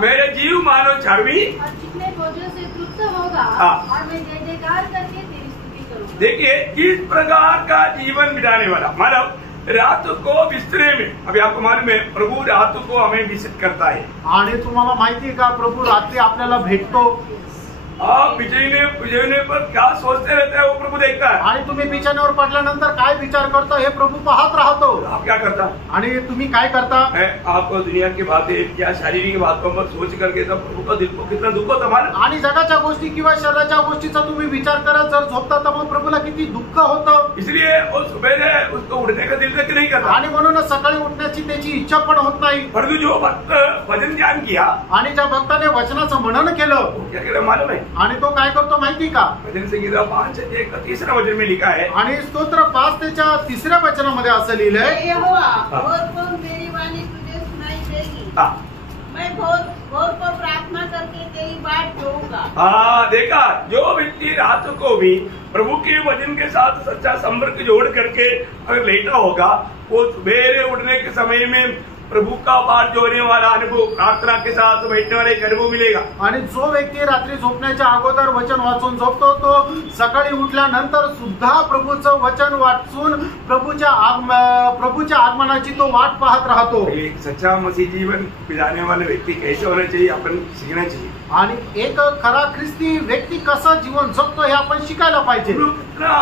मेरे जीव मानो चर्बी और चिकने बोझों से तृप्त होगा, और मैं जय जयकार करके तेरी स्तुति करूंगा। देखिए इस प्रकार का जीवन बिताने वाला, मतलब रात को बिस्तरे में, अभी आपको मालूम है प्रभु रात को हमें विजिट करता है। आणि तुम्हाला माहिती आहे का प्रभु रात्री आपल्याला भेटतो। आप बिछड़ने पर क्या सोचते रहते हैं वो प्रभु देखता है, आणि तुम्ही बिछाण्यावर पडल्यानंतर काय विचार करतो हे प्रभू पाहत राहतो। आप क्या करता? आणि तुम्ही काय करता? आप दुनिया की बातें या शारीरिक बातों पर सोच करके तब प्रभु का दिल को कितना दुख होता हमारा। आणि जगाच्या गोष्टी किंवा शरीराच्या गोष्टीचा तुम्ही विचार करत जर झोपता तर मग प्रभूला किती दुःख होतं। इसलिए वो सुबह उसको उठने का दिल तक नहीं करता। करता। आणि म्हणूनच सकाळी उठण्याची त्याची इच्छा पण होत नाही। परंतु जो भक्त भजन ध्यान किया आणि ज्या भक्ताने वचनाचं मनन केलं क्या कहता मालूम है? आणि तो काय करतो माहिती का? भजन संगीता 5:3 वचन में लिखा है, आणि स्तोत्र 5 त्याच्या 3 वचनामध्ये असं लिहिलंय, हे यहोवा, भोर को मेरी वाणी तुझे सुनाई देगी। मैं भोर को प्रार्थना करके तेरी बाट जोऊंगा। हाँ, देखा, जो व्यक्ति रात को भी प्रभु के वचन के साथ सच्चा संपर्क जोड़ करके अगर लेटा होगा, वो सवेरे उठने के समय में प्रभु का बाट जोड़ने वाला अनुभव, प्रार्थना के साथ बैठने वाला एक अनुभव मिलेगा। आणि जो व्यक्ती रात्री झोपण्याच्या अगोदर वचन वाचून झोपतो, तो सकाळी उठल्यानंतर सुद्धा प्रभूचं वचन वाचून प्रभूच्या आगमनाची तो वाट पाहत राहतो। एक सच्चा मसीह जीवन बिताने वाला व्यक्ति कैसे होना चाहिए, अपन सीखना चाहिए। आणि एक खरा ख्रिस्ती व्यक्ती कसं जीवन जगतो हे आपण शिकायला पाहिजे। कितना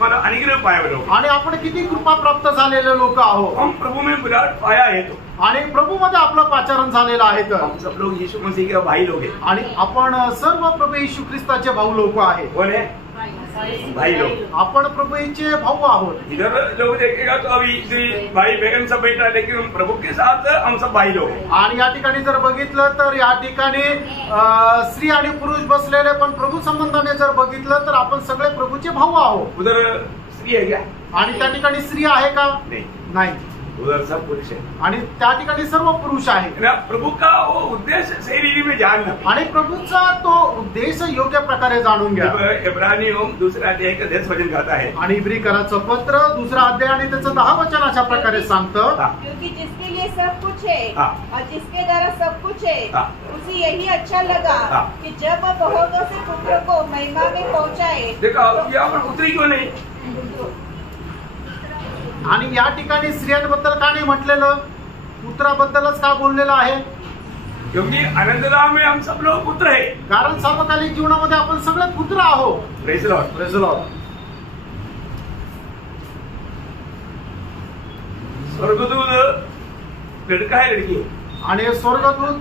मला अनुग्रह पाया लोग, आणि आपण किती कृपा प्राप्त झालेले लोक आहोत। हम प्रभु में बुलाहट पाया है तो, आणि प्रभू मध्ये आपलं पाचारण झालेलं आहे तर हम सब लोग यीशु मसीह के भाई लोग हैं। आणि आपण सर्व प्रभू येशू ख्रिस्ताचे भाऊ लोक आहेत। कौन है? भाई लोग। आपण प्रभू येशूचे भाऊ आहोत। इधर लोग देखेगा तो अभी भाई बहन सब बैठा, लेकिन हम प्रभु के साथ हम सब भाई लोग हैं। आणि या ठिकाणी जर बघितलं तर या ठिकाणी स्त्री आणि पुरुष बसलेले, पण प्रभू संबंधाने जर बघितलं तर आपण सगळे प्रभूचे भाऊ आहोत। उधर स्त्री है क्या? आणि त्या ठिकाणी स्त्री आहे का? नाही। उधर सब पुरुष है। आणि त्या ठिकाणी सर्व पुरुष आहेत। ना प्रभु का वो उद्देश्य सही रीति में जानना, आणि प्रभूचा तो उद्देश योग्य प्रकारे जाणून घ्या। इब्रानियों 2 अध्याय का 10 वचन कहता है, आणि इब्रीकराचं पत्र 2 अध्याय आणि त्याचं 10 वचन अशा प्रकारे सांगतं, क्योंकि जिसके लिए सब कुछ है हाँ। और जिसके द्वारा सब कुछ है, हाँ। उसे यही अच्छा लगा हाँ। कि जब वह बहुतों से पुत्र को महिमा में पहुंचाए। देखा यहाँ पर उतरी क्यों नहीं? आणि या ठिकाणी स्त्रियांबद्दल का नाही म्हटलेलं? पुत्राबद्दलच का बोललेलं आहे? क्योंकि आनंदधाम में हम सब लोग पुत्र है। कारण सार्वकालिक जीवनामध्ये आपण सगळे पुत्र आहोत। Praise Lord. Praise Lord. स्वर्गदूत लड़का है लड़की है? आणि स्वर्गदूत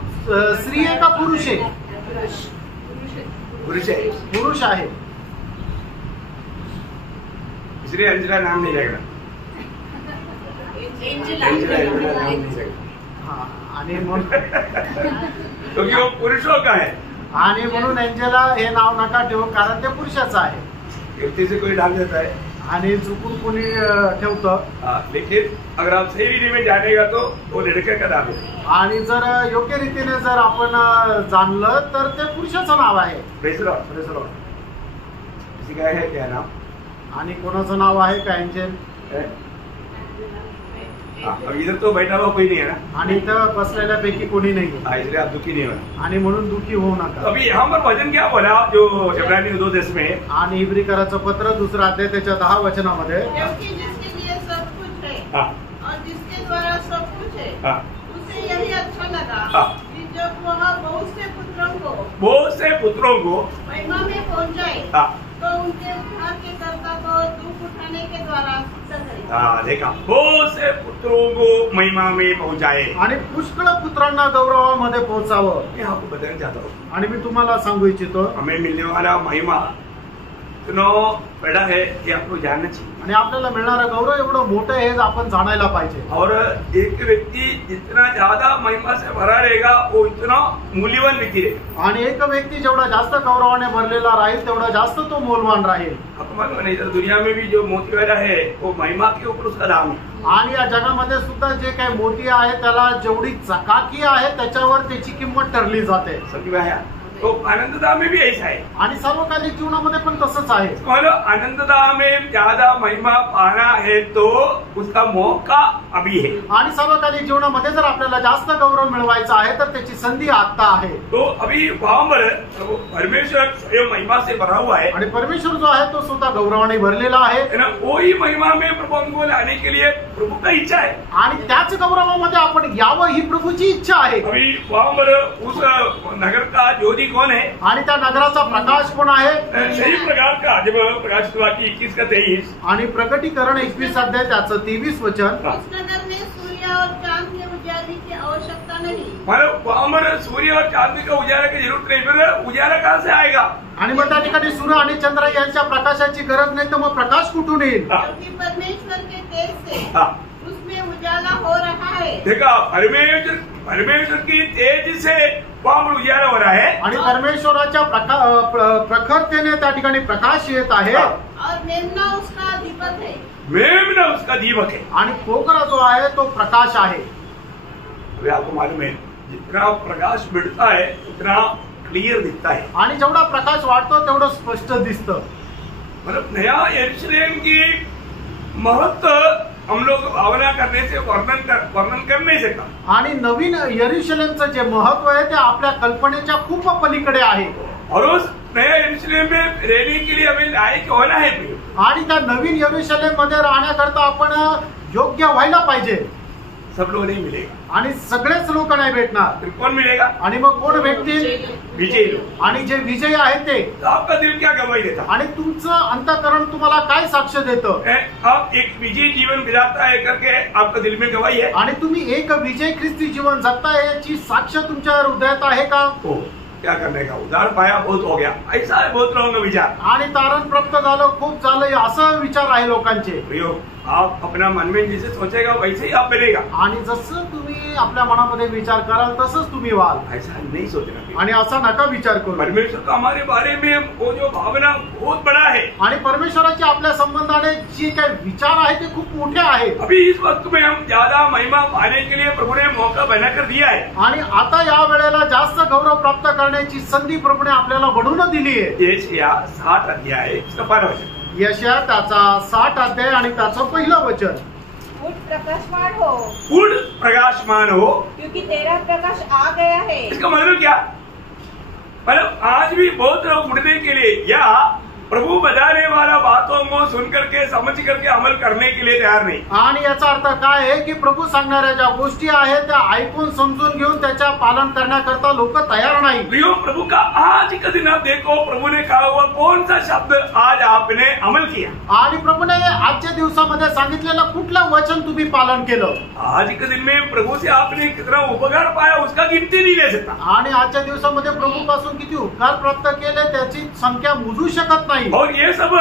स्त्री आहे का पुरुष आहे? पुरुष है। पुरुष आहे। इसलिए अंजना नाम नहीं लगेगा। अंजना नाम नहीं लगेगा हा, आणि म्हणून क्योंकि वो पुरुषों का है। आणि म्हणून एंजेला हे नाव नका ठेवू, कारण ते पुरुषाचं आहे। गलती से कोई डाल देता है आणि चुकून कोणी ठेवतं। लेकिन अगर आप सही रीति में जानेगा तो वो लड़के का नाम है। आणि जर योग्य रीतीने जर आपण जाणलं तर ते पुरुषाचं नाव आहे। Praise Lord. Praise Lord. किसी का है क्या नाम? आणि कोणाचं नाव आहे का एंजेल? अब इधर तो बैठा हुआ कोई नहीं है ना, आणि इथं बसलेल्यापैकी कोणी नाही, इसलिए आप दुखी नहीं होना। आणि म्हणून दुखी होऊ नका। अभी यहाँ पर वचन क्या बोला जो इब्रानियों 2:10 में, आणि इब्रीकराचं पत्र 2 अध्याय त्याच्या 10 वचनामध्ये, क्योंकि जिसके लिए सब कुछ है हाँ। और जिसके द्वारा सब कुछ है, हाँ। उसे यही अच्छा लगा हाँ। कि जब वह बहुत से पुत्रों को महिमा में पहुंचाए, हाँ। तो उनके उद्धार के कर्ता को दुख उठाने के द्वारा सिद्ध करे। हाँ, देखा, बहुत से पुत्रों को महिमा में पहुंचाए। आणि पुष्कळ पुत्रांना गौरवामध्ये पोहोचावं। मैं आपको बताना चाहता हूँ, आणि मी तुम्हाला सांगू इच्छितो, हमें मिलने वाला महिमा इतना बड़ा है ये आपको जानना चाहिए। आणि आपल्याला मिळणारं गौरव एवढं मोठं आहे हे आपण जाणायला पाहिजे। और एक व्यक्ति जितना ज्यादा महिमा से भरा रहेगा वो इतना मूल्यवान व्यक्ति रहेगा। आणि एक व्यक्ती जेवढा जास्त गौरवाने भरलेला राहील तेवढा जास्त तो मोलवान राहील। आपको मालूम नहीं, इधर दुनिया में भी जो मोती वाला है वो महिमा के ऊपर उसका दाम है। आणि या जगामध्ये सुद्धा जे काही मोती आहे त्याला जेवढी चकाकी आहे त्याच्यावर त्याची किंमत ठरली जाते। समझ में आया? तो आनंददा में भी ऐसा है। आणि सार्वकालिक जीवनामध्ये पण तसंच आहे। मतलब आनंददा में ज्यादा महिमा पाना है तो उसका मौका अभी है। आणि सार्वकालिक जीवनामध्ये जर आपल्याला जास्त गौरव मिळवायचा आहे तर त्याची संधी आता आहे। तो अभी वहां पर परमेश्वर स्वयं महिमा से भरा हुआ है। आणि परमेश्वर जो आहे तो स्वतः गौरवाने भरलेला आहे ना, वही महिमा में प्रभु हमको लाने के लिए प्रभु का इच्छा है। आणि त्याच गौरवामध्ये आपण यावं ही प्रभूची इच्छा आहे। अभी वहां पर उस नगर का ज्योति कौन है? आणि त्या नगराचा प्रकाश कोण आहे? सही प्रकार का जब प्रकाशित वाक्य 21 का 23 आणि प्रकटीकरण 21 अध्याय त्याचं 23 वचन, उस नगर में सूर्य और चांद के उजाले की आवश्यकता नहीं। मतलब वहां पर सूर्य और चांद का उजाला की जरूरत नहीं, फिर उजाला कहाँ से आएगा? आणि मग त्या ठिकाणी सूर्य आणि चंद्र यांच्या प्रकाशाची गरज नाही तर मग प्रकाश कुठून येईल? क्योंकि परमेश्वर के तेज से हाँ। उस देखा परमेश्वर की तेज से वहां पर उजाला हो रहा है आणि परमेश्वराच्या प्रखरतेने त्या ठिकाणी प्रकाश येत आहे. और मेमना उसका दीपक है. मेमना उसका दीपक है. आणि कोकरा जो आहे तो प्रकाश आहे. अभी आपको मालूम है जितना प्रकाश मिळता है उतना क्लियर दिखता है. आणि जेवढा प्रकाश वाढतो तेवढं स्पष्ट दिसतं. मतलब नया यरूशलेम की महत्व हम लोग भावना करने से वर्णन कर नहीं सकता. आणि नवीन यरूशलेमचं जे महत्व आहे ते आपल्या कल्पनेच्या खूप पलीकडे आहे. और उस नया यरूशलेम में रहने के लिए हमें लायक होना है. आणि त्या नवीन यरूशलेम मध्ये राहण्याकरता आपण योग्य व्हायला पाहिजे. सब लोग नहीं मिलेगा आणि सगळेच लोक नाही भेटणार. फिर कौन मिलेगा? आणि मग कोण भेटतील? विजयी लोग. आणि जे विजयी आहेत ते. तो आपका दिल क्या गवाही देता? आणि तुमचं अंतःकरण तुम्हाला काय साक्ष देतं? आप एक विजयी जीवन बिताता है करके आपका दिल में गवाही है. आणि तुम्ही एक विजय ख्रिस्ती जीवन जगताय याची साक्ष तुमच्या हृदयात आहे का? हो. क्या करने का? उधार पाया बहुत हो गया, ऐसा है बहुत लोगों का विचार. आणि तारण प्राप्त झालं, खूप झालं, असं विचार आहे लोकांचे. आप अपना मन में जैसे सोचेगा वैसे ही आप मिलेगा. आणि जसं तुम्ही आपल्या मनामध्ये विचार कराल तसंच तुम्ही व्हाल. ऐसा नहीं सोचना. आणि असा नका विचार करू. परमेश्वर का हमारे बारे में वो जो भावना बहुत बड़ा है. आणि परमेश्वराची आपल्या संबंधाने जे काही विचार आहे ते खूप मोठे आहेत. अभी इस वक्त में हम ज्यादा महिमा पाने के लिए प्रभु ने मौका बनाकर दिया है. आणि आता या वेळेला जास्त गौरव प्राप्त करण्याची संधी प्रभूने आपल्याला बनवून दिली आहे. यशाया 60 अध्याय इसका 12 वचन. यशाया त्याचा 60 अध्याय आणि त्याचं पहिलं वचन. उठ प्रकाशमान हो. उठ प्रकाशमान हो. क्योंकि तेरा प्रकाश आ गया है. इसका मतलब क्या? मतलब आज भी बहुत लोग उठने के लिए या प्रभु बताने वाला बातों को सुन करके समझ करके अमल करने के लिए तैयार नहीं. आणि याचा अर्थ काय आहे की प्रभू सांगणाऱ्या ज्या गोष्टी आहेत त्या ऐकून समजून घेऊन त्याच्या पालन करण्याकरता लोक तयार नाही. प्रियो, प्रभु का आज का दिन आप देखो, प्रभु ने कहा हुआ कौन सा शब्द आज आपने अमल किया. आणि प्रभूने आजच्या दिवसामध्ये सांगितलेलं कुठलं वचन तुम्ही पालन केलं. आज के दिन में प्रभु से आपने कितना उपकार पाया उसका गिनती नहीं ले सकता. आणि आजच्या दिवसामध्ये प्रभू पासून किती उपकार प्राप्त केले त्याची संख्या मोजू शकत नाही. और ये सब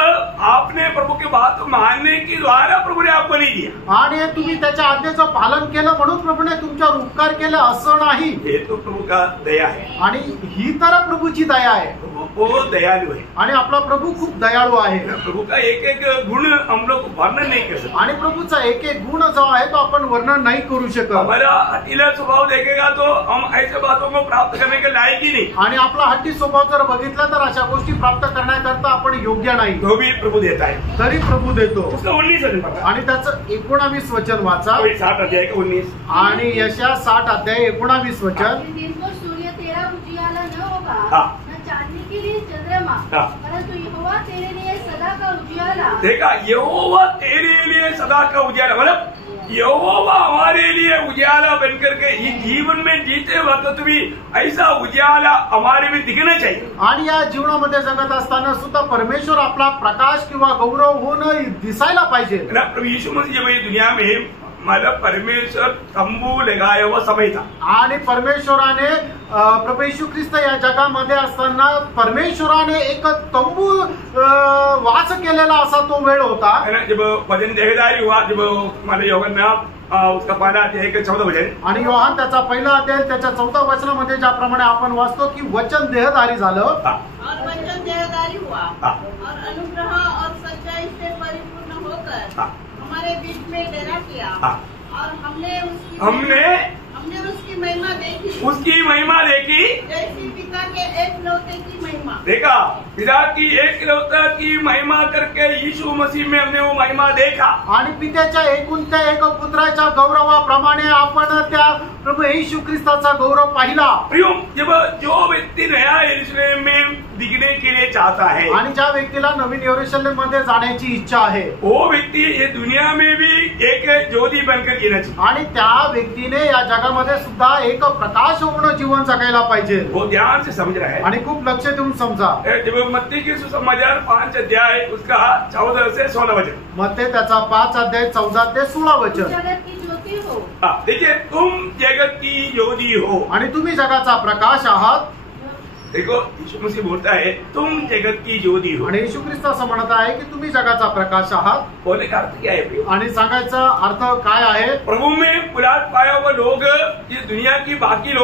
आपने प्रभु की बात मानने के द्वारा प्रभु ने आपको नहीं दिया. आणि तुम्ही त्याच्या आज्ञेचं पालन केलं म्हणून प्रभूने तुमच्यावर उपकार केले असं नाही. ये तो प्रभु का दया है. आणि ही तर प्रभूची दया आहे. वो दयालु है. आणि आपला प्रभू खूप दयाळू आहे. प्रभु का एक एक गुण हम लोग वर्णन नहीं कर सकते. आणि प्रभूचा एक एक गुण जो आहे तो आपण वर्णन नाही करू शकत. हमारा हठीला स्वभाव देखेगा तो हम ऐसे बातों को प्राप्त करने के लायक ही नहीं. आणि आपला हट्टी स्वभाव जर बघितला तर अशा गोष्टी प्राप्त करण्याकरता आपण योग्य नाही. तो भी प्रभु देता है. तरी प्रभू देतो. उसका 19 वचन पढ़ा. आणि त्याचं 19 वचन वाचा. 60 अध्याय का 19. आणि यशा 60 अध्याय 19 वचन. दिन को सूर्य तेरा उजियाला न होगा, हाँ. न चांदनी के लिए चंद्रमा, हाँ. परंतु यहोवा तेरे लिए सदा का उजियाला. देखा, यहोवा तेरे लिए सदा का उजाला. मतलब यहोवा हमारे लिए उजाला बनकर के ये जीवन में जीते वक्त भी ऐसा उजाला हमारे में दिखना चाहिए. आणि या जीवनामध्ये जगत असताना सुद्धा परमेश्वर आपला प्रकाश किंवा गौरव होणं दिसायला पाहिजे. प्रभु यीशु मसीह जब ये दुनिया में मतलब परमेश्वर तंबू लगाया हुआ समय था. आणि परमेश्वराने प्रभू येशू ख्रिस्त या जगामध्ये असताना परमेश्वराने एक तंबू वास केलेला असा तो वेळ होता. जब वचन देहधारी हुआ, जब हमारे यूहन्ना उसका पहला अध्याय के 14 वचन. आणि योहान त्याचा पहिला अध्याय त्याच्या 14 वचनामध्ये ज्याप्रमाणे आपण वाचतो की वचन देहधारी झालं. और वचन देहधारी हुआ और अनुग्रह और सच्चाई से परिपूर्ण होकर हमारे बीच में डेरा किया. और हमने उसकी महिमा देखी. उसकी महिमा देखी जैसी पिता के एकलौते की महिमा. देखा, पिता की एकलौता की महिमा करके यीशु मसीह में हमने वो महिमा देखा. आणि पित्याच्या एकुलत्या एक पुत्राच्या गौरवाप्रमाणे आपण त्या प्रभू येशू ख्रिस्ताचा गौरव पाहिला. प्रियो, जब जो व्यक्ति नया यरूशलेम में दिखने के लिए चाहता है आणि ज्या व्यक्तीला नवीन यरूशलेम मध्ये जाण्याची इच्छा आहे वो व्यक्ति ये दुनिया में भी एक ज्योति बनकर जीना चाहिए. आणि त्या व्यक्तीने या जगामध्ये सुद्धा एक प्रकाश होऊन जीवन जगायला पाहिजे. वो ध्यान से समझ रहा है. आणि खूप लक्ष देऊन समजा. जब मत्ती की सुसमाचार 5 अध्याय उसका 14 से 16 वचन. मत्ती त्याचा 5 अध्याय 14 ते 16 वचन. जगत की ज्योति हो. देखिए, तुम जगत की ज्योति हो. आणि तुम्ही जगाचा प्रकाश आहात. देखो यीशु मसीह बोलता है तुम जगत की ज्योति हो। आणि येशू ख्रिस्त असं म्हणत आहे की तुम्ही जगाचा प्रकाश आहात। बोलने का अर्थ क्या है प्रियो? आणि सांगायचा अर्थ काय आहे? प्रभु में पुलाद पाया हुआ लोग ये दुनिया की बाकी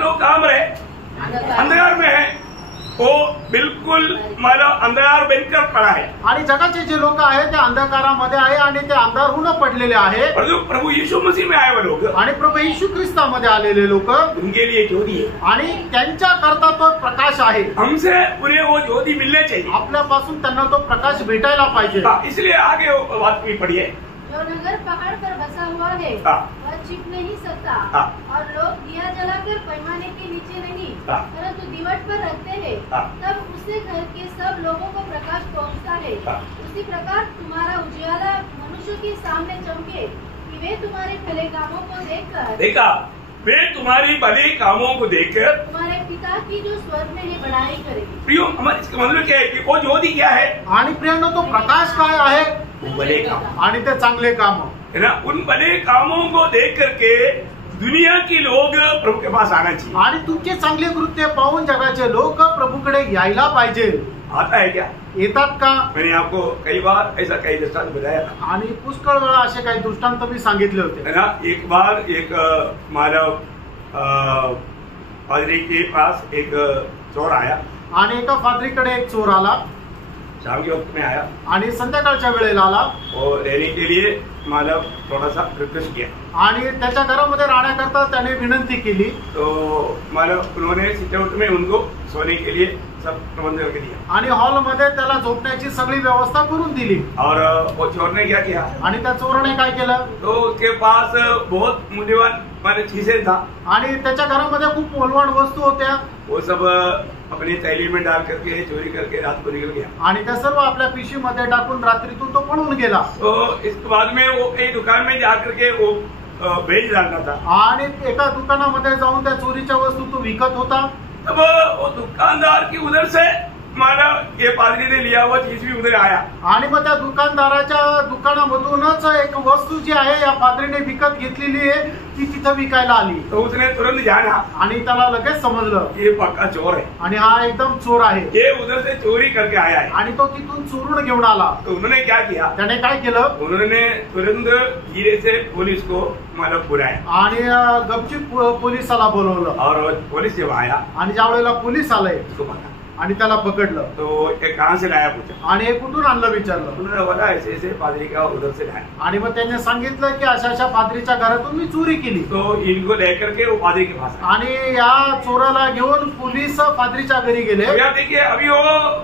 लोग कहाँ पर है? अंधकार में है। वो बिल्कुल मतलब अंधकार बनकर पड़ा है। आणि जगाचे जे लोक आहेत ते अंधकारामध्ये आहे आणि ते अंधारहून पडलेले आहे। प्रभु यीशु मसीह में आए हुए लोग आणि प्रभू येशू ख्रिस्तामध्ये आलेले लोक उनके लिए ज्योति है आणि त्यांच्या करता तो प्रकाश आहे। हमसे उन्हें वो ज्योति मिलने चाहिए, आपल्यापासून त्यांना तो प्रकाश भेटायला पाहिजे। इसलिए आगे वो बात भी पढ़िए। जो नगर पहाड़ पर बसा हुआ है वह छिप नहीं सकता और लोग दिया जलाकर पैमाने के नीचे नहीं परंतु दीवट पर रखते हैं, तब उससे घर के सब लोगों को प्रकाश पहुंचता है। उसी प्रकार तुम्हारा उजियाला मनुष्य के सामने चमके कि वे तुम्हारे भले कामों को देखकर वे तुम्हारी भले कामों को देखकर तुम्हारे पिता की जो स्वर्ग में है बड़ाई करेगी। प्रियो, हमारे इसका मतलब क्या है कि वो ज्योति क्या है? आणि प्रियांनो तो प्रकाश काय आहे? भले काम आणि ते चांगले काम है ना। उन भले कामों को देख करके दुनिया के लोग प्रभु के पास आना चाहिए। आणि तुमचे चांगले कृत्य पाहून जगाचे लोक प्रभूकडे यायला पाहिजे। आता है क्या? येतात का? मैंने आपको कई बार ऐसा कई दृष्टांत बताया था आणि पुष्कळ वेळा असे काही दृष्टांत मी सांगितले होते, है ना। एक बार एक मानव पादरी के पास एक चोर आया आणि एका फादरीकडे एक चोर आला। शाम के वक्त में आया आणि संध्याकाळच्या वेळेला आला और रहने के लिए मानव थोड़ा सा रिक्वेस्ट किया आणि त्याच्या घरामध्ये राहण्याकरता त्याने विनंती केली। तो मानव उन्होंने सिटआउट में उनको सोने के लिए सब प्रबंध करके दिया आणि हॉलमध्ये त्याला झोपण्याची सगळी व्यवस्था करून दिली। और वो चोर ने क्या किया? आणि त्या चोराने काय केलं? तो उसके पास बहुत मूल्यवान माने चीजें था आणि त्याच्या घरामध्ये खूप मौल्यवान वस्तू होत्या। वो सब अपनी थैली में डाल करके चोरी करके रात को निकल गया आणि त्या सर्व आपल्या पिशवीमध्ये टाकून रात्रीतून तो पळून गेला। तो इसके बाद में वो एक दुकान में जा करके वो बेच डालता था आणि एका दुकानामध्ये जाऊन त्या चोरीच्या वस्तू तो विकत होता। तब वो दुकानदार की उधर से माना ये पादरी ने लिया हुआ चीज भी उधर आया आणि मग त्या दुकानदाराच्या दुकानामधूनच एक वस्तू जी आहे या पादरीने विकत घेतलेली आहे ती तिथं विकायला आली। तो उसने तुरंत जाना आणि त्याला लगेच समजलं ये पक्का चोर है आणि हा एकदम चोर आहे, ये उधर से चोरी करके आया है। आणि तो तिथून चोरून घेऊन आला। तो उन्होंने क्या किया? त्याने काय केलं? उन्होंने तुरंत धीरे से पुलिस को मतलब बुलाया आणि गपचूप पोलिसाला बोलवलं और पुलिस जब आया आणि ज्या वेळेला पोलीस आले उसको पकड़ा आणि त्याला पकडलं। तो ये कहाँ से लाया पूछा आणि हे कुठून आणलं विचारलं। उन्होंने बोला ऐसे ऐसे पादरी का उधर से लाया। आणि मग त्याने सांगितलं की अशा अशा पादरीच्या घरातून मी चोरी केली। तो इनको लेकर के वो पादरी के पास आया। आणि या चोराला घेऊन पोलीस पादरीच्या घरी गेले। भैया देखिए अभी वो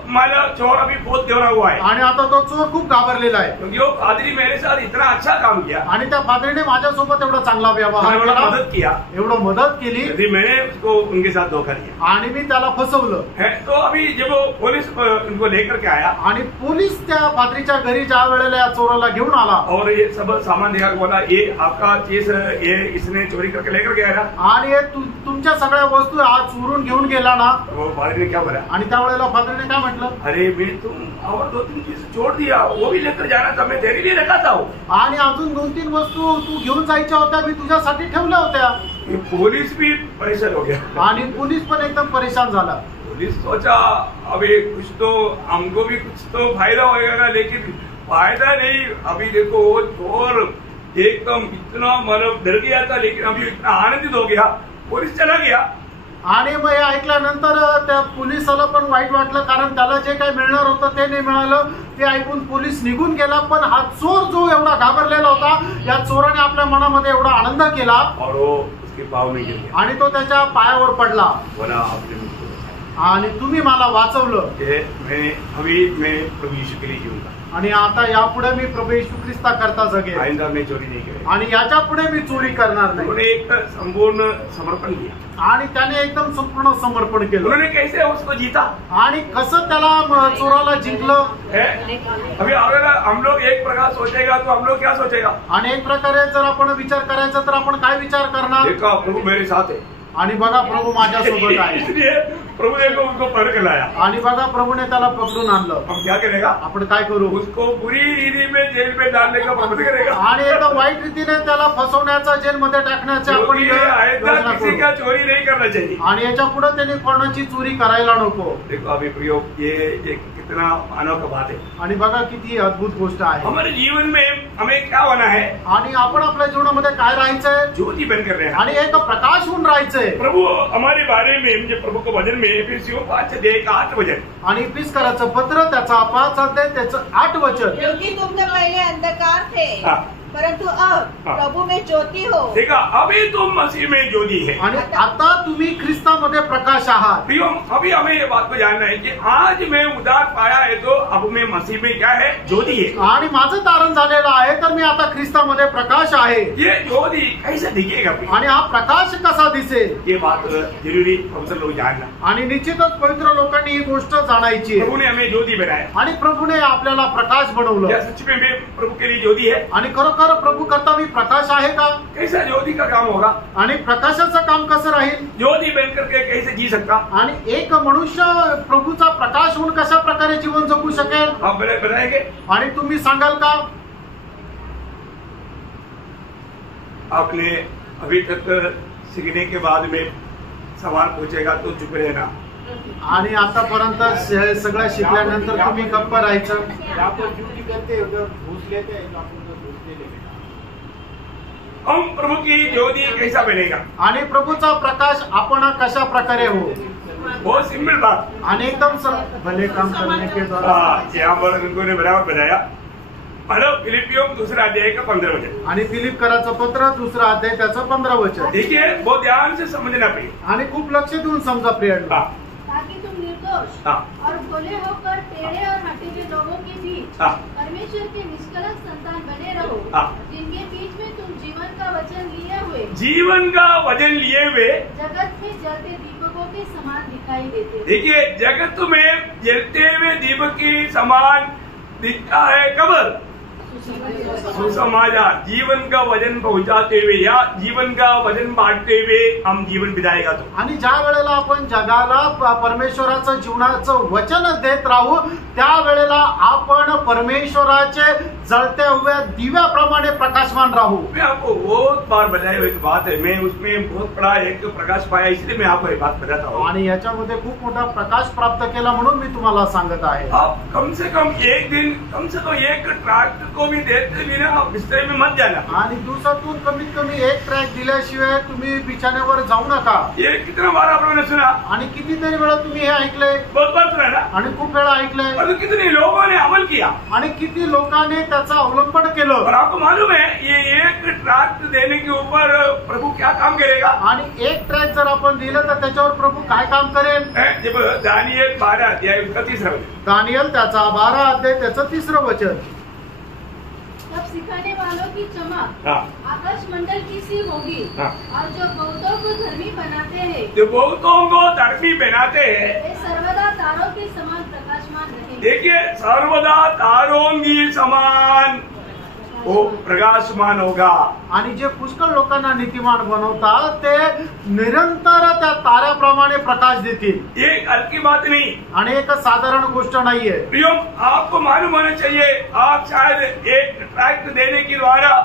मतलब चोर अभी बहुत घबरा हुआ है आणि आता तो चोर खूप घाबरलेला आहे क्योंकि वो पादरी मेरे साथ इतना अच्छा काम किया आणि त्या पादरीने माझ्यासोबत एवढा चांगला व्यवहार मैंने केला, मदद किया, एवढं मदत केली यदि मैंने उसको उनके साथ धोखा दिया आणि मी त्याला फसवलं। है तो अभी जब वो पुलिस उनको लेकर के आया आणि पोलीस त्या पादरीच्या घरी ज्या वेळेला या चोराला घेऊन आला और ये सब सामान देखा बोला ये आपका चीज ये इसने चोरी करके लेकर गया ना आणि हे तुमच्या सगळ्या वस्तू आज चोरून घेऊन गेला ना। वो पादरी ने क्या बोला? आणि त्यावेळेला पादरीने काय म्हटलं? अरे मैं तुम और 2-3 चीज छोड़ दिया वो भी लेकर जाना था मैं तेरे लिए रखा था वो। आणि अजून 2-3 वस्तू तू घेऊन जायच्या होत्या, मी तुझ्यासाठी ठेवल्या होत्या। ये पुलिस भी परेशान हो गया आणि पोलीस पण एकदम परेशान झाला। पुलिस सोचा अभी कुछ तो हमको भी कुछ तो फायदा होगा लेकिन फायदा नहीं। अभी देखो वो चोर एकदम इतना मतलब डर गया था लेकिन अभी इतना आनंदित हो गया पुलिस चला गया। आणि मग हे ऐकल्यानंतर त्या पोलिसाला पण वाईट वाटलं कारण त्याला जे काही मिळणार होतं ते नाही मिळालं। ते ऐकून पोलीस निघून गेला पण हा चोर जो एवढा घाबरलेला होता या चोराने आपल्या मनामध्ये एवढा आनंद केला और वो उसके पाव में गिर गया आणि तो त्याच्या पायावर पडला बोला आपने मुझको आणि तुम्ही मला वाचवलं। मैं प्रभु यीशु के लिए जीऊंगा आणि आता यापुढे मी प्रभू येशू ख्रिस्ता करता जगेल आइंदा मैं चोरी नहीं करेगा आणि याच्या पुढे मी चोरी करणार नाही। उन्होंने एक संपूर्ण समर्पण किया आणि त्याने एकदम संपूर्ण समर्पण केलं। उन्होंने कैसे उसको जीता आणि कसं त्याला चोराला जिंकलं है? अभी अगर हम लोग एक प्रकार सोचेगा तो हम लोग क्या सोचेगा? आणि एक प्रकारे जर आपण विचार करायचा तर आपण काय विचार करणार? देखा प्रभु मेरे साथ है आणि बघा प्रभू माझ्यासोबत आहे। इसलिए प्रभु ने उसको पकड़ के लाया। आणि बघा प्रभूने त्याला पकडून आणलं। हम क्या करेगा? आपण काय करू? उसको बुरी रीति में जेल में डालने का प्रबंध करेगा आणि एका वाईट रीतीने त्याला फसवण्याचा जेलमध्ये टाकण्याचे आपण योजना किसी करू। का चोरी नहीं करना चाहिए आणि याच्या पुढे त्यांनी कोणाची चोरी करायला नको। देखो अभी प्रयोग ये कितना मानव का बात है। आणि बघा किती अद्भुत गोष्ट आहे। हमारे जीवन में हमें क्या होना है? आणि आपण आपल्या जीवनामध्ये काय राहायचंय? ज्योति बनकर रहना। आणि एक प्रकाश होऊन राहायचंय। प्रभु हमारे बारे में मुझे प्रभु को वचन में एफिसियों 5:8 वचन आणि इफिसकराचं पत्र त्याचा 5 अध्याय त्याचं 8 वचन। क्योंकि तुम तो पहले अंधकार थे परंतु अब प्रभु में ज्योति हो। देखा अभी तुम मसीह में ज्योति है आणि आता तुम्ही ख्रिस्तामध्ये प्रकाश आहात। प्रियो अभी हमें ये बात को जानना है कि आज मैं उद्धार पाया है तो अब मैं मसीह में क्या है? ज्योति है। आणि माझं तारण झालेलं आहे तर मी आता ख्रिस्तामध्ये प्रकाश आहे। ये ज्योति कैसे दिखेगा? आणि हा प्रकाश कसा दिसेल? ये बात जरूरी पवित्र लोग जानना। आणि निश्चितच पवित्र लोकांनी ही गोष्ट जाणायची। प्रभु ने हमें ज्योति बनाया आणि प्रभूने आपल्याला प्रकाश बनवलं। क्या सच में प्रभु के लिए ज्योति है? आणि खरोखर प्रभू करता मी प्रकाश आहे का? कैसा ज्योति का काम होगा? आणि प्रकाशाचं काम कसं राहील? ज्योति बनकर के कैसे जी सकता? आणि एक मनुष्य प्रभूचा प्रकाश होऊन कशा प्रकारे जीवन जगू शकेल? आप बताएंगे? आणि तुम्ही सांगाल का? आपने अभी तक सीखने के बाद में सवाल पूछेगा तो चुप रहना। आणि आतापर्यंत सगळं शिकल्यानंतर तुम्ही गप्प राहायचं। हम प्रभु की ज्योति कैसा बनेगा? आणि प्रभूचा प्रकाश आपण कशा प्रकारे हो? बहुत सिंपल बात। आणि एकदम भले काम करने के द्वारा यहाँ पर उनको ने बराबर बताया। मतलब फिलिपियों 2:15 वचन। आणि फिलिप कराचं पत्र 2 अध्याय त्याचं 15 वचन। देखिए बहुत ध्यान से समझना प्रिय। आणि खूप लक्ष देऊन समजा प्रियांनो। ताकि तुम निर्दोष और भोले होकर टेढ़े और हठीले लोगों के बीच परमेश्वर के निष्कलंक संतान बने रहो, जिनके बीच में तुम जीवन का वचन लिए हुए जगत में जलते दीपकों के समान दिखाई देते। देखिए जगत में जलते हुए दीपक के समान दिखता है कब? सुसमाचार जीवन का वजन पहुंचाते हुए या जीवन का वजन बांटते हुए हम जीवन बिताएगा तो। आणि ज्या वेळेला आपण जगाला परमेश्वराचं जीवनाचं वचन देत राहू त्या वेळेला आपण परमेश्वराचे जळत्या हुए दिव्याप्रमाणे प्रकाशमान राहू। मैं आपको बहुत बार बताया एक बात है, मैं उसमें बहुत बड़ा एक प्रकाश पाया इसलिए मैं आपको एक बात बताता हूँ। आणि याच्यामध्ये खूप मोठा प्रकाश प्राप्त केला म्हणून मी तुम्हाला सांगत आहे। आप कम से कम एक दिन कम से कम एक ट्रैक्टर को भी देते बिना आप बिस्तर में मत जाना। आणि दिवसातून कमीत कमी एक ट्रॅक दिल्याशिवाय तुम्ही बिछाण्यावर जाऊ नका। ये कितना बार आपने सुना? आणि कितीतरी वेळा तुम्ही हे ऐकलंय? बहुत बार सुना ना? आणि खूप वेळा ऐकलंय। और कितने लोगों ने अमल किया आणि किती लोकांनी त्याचा अवलंबन केलं। और आपको मालूम है ये एक ट्रैक्ट देने के ऊपर प्रभु क्या काम करेगा? आणि एक ट्रॅक जर आपण दिलं तर त्याच्यावर प्रभु काय काम करेल? जब दानिएल 12 अध्याय उसका 3रा वचन। दानिएल त्याचा 12 अध्याय त्याचं 3रं वचन। तब सिखाने वालों की चमक आकाश मंडल की सी होगी और जो बहुतों को धर्मी बनाते हैं, जो बहुतों को धर्मी बनाते हैं वे सर्वदा तारों के समान प्रकाशमान रहेंगे। देखिए सर्वदा तारों की समान वो प्रकाशमान होगा। आणि जे पुष्कळ लोकांना नीतिमान बनवतात ते निरंतर त्या ताऱ्याप्रमाणे प्रकाश देतील। ये हल्की बात नहीं आणि एक साधारण गोष्ट नाहीये। प्रियो आपको मालूम होना चाहिए आप शायद एक ट्रैक्ट देने के द्वारा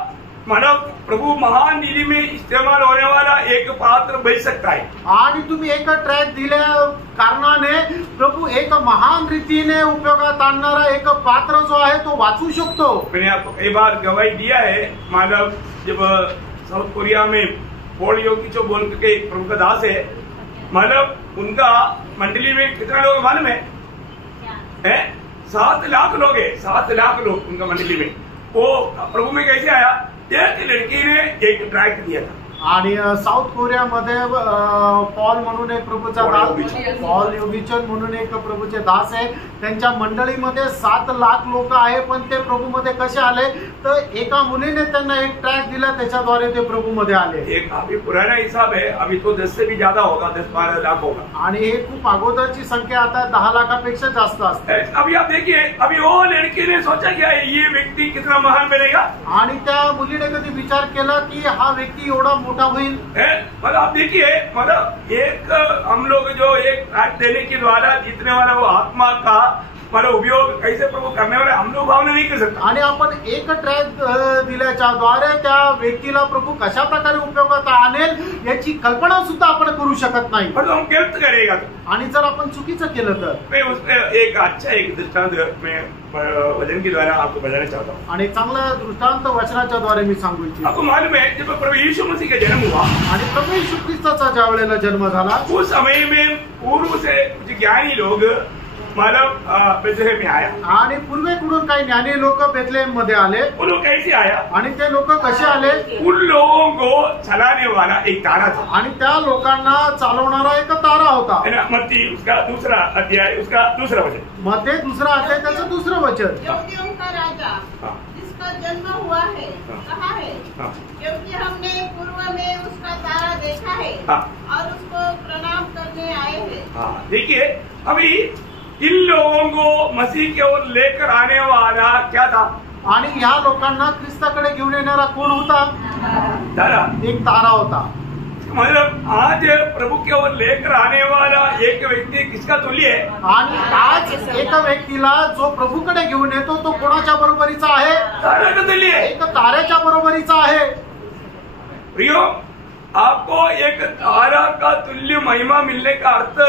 मानव प्रभु महान नीति में इस्तेमाल होने वाला एक पात्र बन सकता है। आणि तुम्ही एक ट्रॅक दिल्या कारणाने प्रभु एक महान रीतीने उपयोगात आणणारा एक पात्र जो आहे तो वाचू शकतो। मैंने आपको कई बार गवाही दिया है। मानव जब साउथ कोरिया में पॉल योगी जो बोल के प्रभु का दास है, मानव उनका मंडली में कितना लोग मालूम है? 7 लाख लोग है। 7 लाख लोग उनका मंडली में। वो प्रभु में कैसे आया? एक लड़की ने एक ट्रैक्ट दिया था। आणि साऊथ कोरियामध्ये पॉल म्हणून एक प्रभूचा दास, पॉल योगिचन म्हणून एक प्रभूचे दास आहे। त्यांच्या मंडळीमध्ये 7 लाख लोक आहे, पण ते प्रभूमध्ये कसे आले तर एका मुलीने त्यांना एक ट्रॅक दिला, त्याच्याद्वारे ते प्रभूमध्ये आले। एक काफी पुराना हिसाब है, अभी तो 10 से भी ज्यादा होगा, 10-12 लाख होगा। आणि हे खूप अगोदरची संख्या आता 10 लाखापेक्षा जास्त असते। अभी आप देखिए, अभी वो लड़की ने सोचा क्या ये व्यक्ति कितना महान बनेगा, आणि त्या मुलीने कधी विचार केला की हा व्यक्ती एवढा मोठा होईल. मतलब आप देखिए, मतलब एक हम लोग जो एक राज देने के द्वारा जीतने वाला वो आत्मा का मतलब उपयोग कैसे प्रभु करने वाले हम लोग भावना नहीं कर सकता. आणि आपण एक ट्रॅक दिल्याच्या द्वारे त्या व्यक्तीला प्रभू कशा प्रकारे उपयोगात आणेल याची कल्पना सुद्धा आपण करू शकत नाही. पर हम गलत करेगा आणि जर आपण चुकीचं केलं तर. मैं उसमें एक अच्छा एक दृष्टांत मैं वचन के द्वारा आपको बताना चाहता हूँ. आणि चांगला दृष्टांत वचनाच्या द्वारे मी सांगू इच्छितो. आपको मालूम है जब प्रभु यीशु मसीह का जन्म हुआ आणि प्रभू येशू ख्रिस्ताचा ज्या वेळेला जन्म झाला उस समय में पूर्व से कुछ ज्ञानी लोग मतलब बेथलेहम में आया. आणि पूर्वेकडून काही ज्ञानी लोक बेथलेहम मध्ये आले. वो लोग कैसे आया? आणि ते लोक कसे आले? उन लोगों को चलाने वाला एक तारा था. आणि त्या लोकांना चालवणारा एक तारा होता. मत्ती उसका दूसरा अध्याय उसका दूसरा वचन. मध्ये दुसरा अध्याय त्याचं दुसरं वचन. यहूदियों का राजा जिसका जन्म हुआ है कहाँ है? क्योंकि हमने पूर्व में उसका तारा देखा है और उसको प्रणाम करने आए हैं. देखिए अभी इन लोगों को मसीह की ओर लेकर आने वाला क्या था? आणि ह्या लोकांना ख्रिस्ताकडे घेऊन येणारा कोण होता? तारा. एक तारा होता. मतलब आज प्रभु की ओर लेकर आने वाला एक व्यक्ती किसका तुल्य है? आणि आज एका व्यक्तीला जो प्रभूकडे घेऊन येतो तो कोणाच्या बरोबरीचा आहे? तारा का तुल्य है. एक ताऱ्याच्या बरोबरीचा आहे. प्रियो, आपको एक तारा का तुल्य महिमा मिलने का अर्थ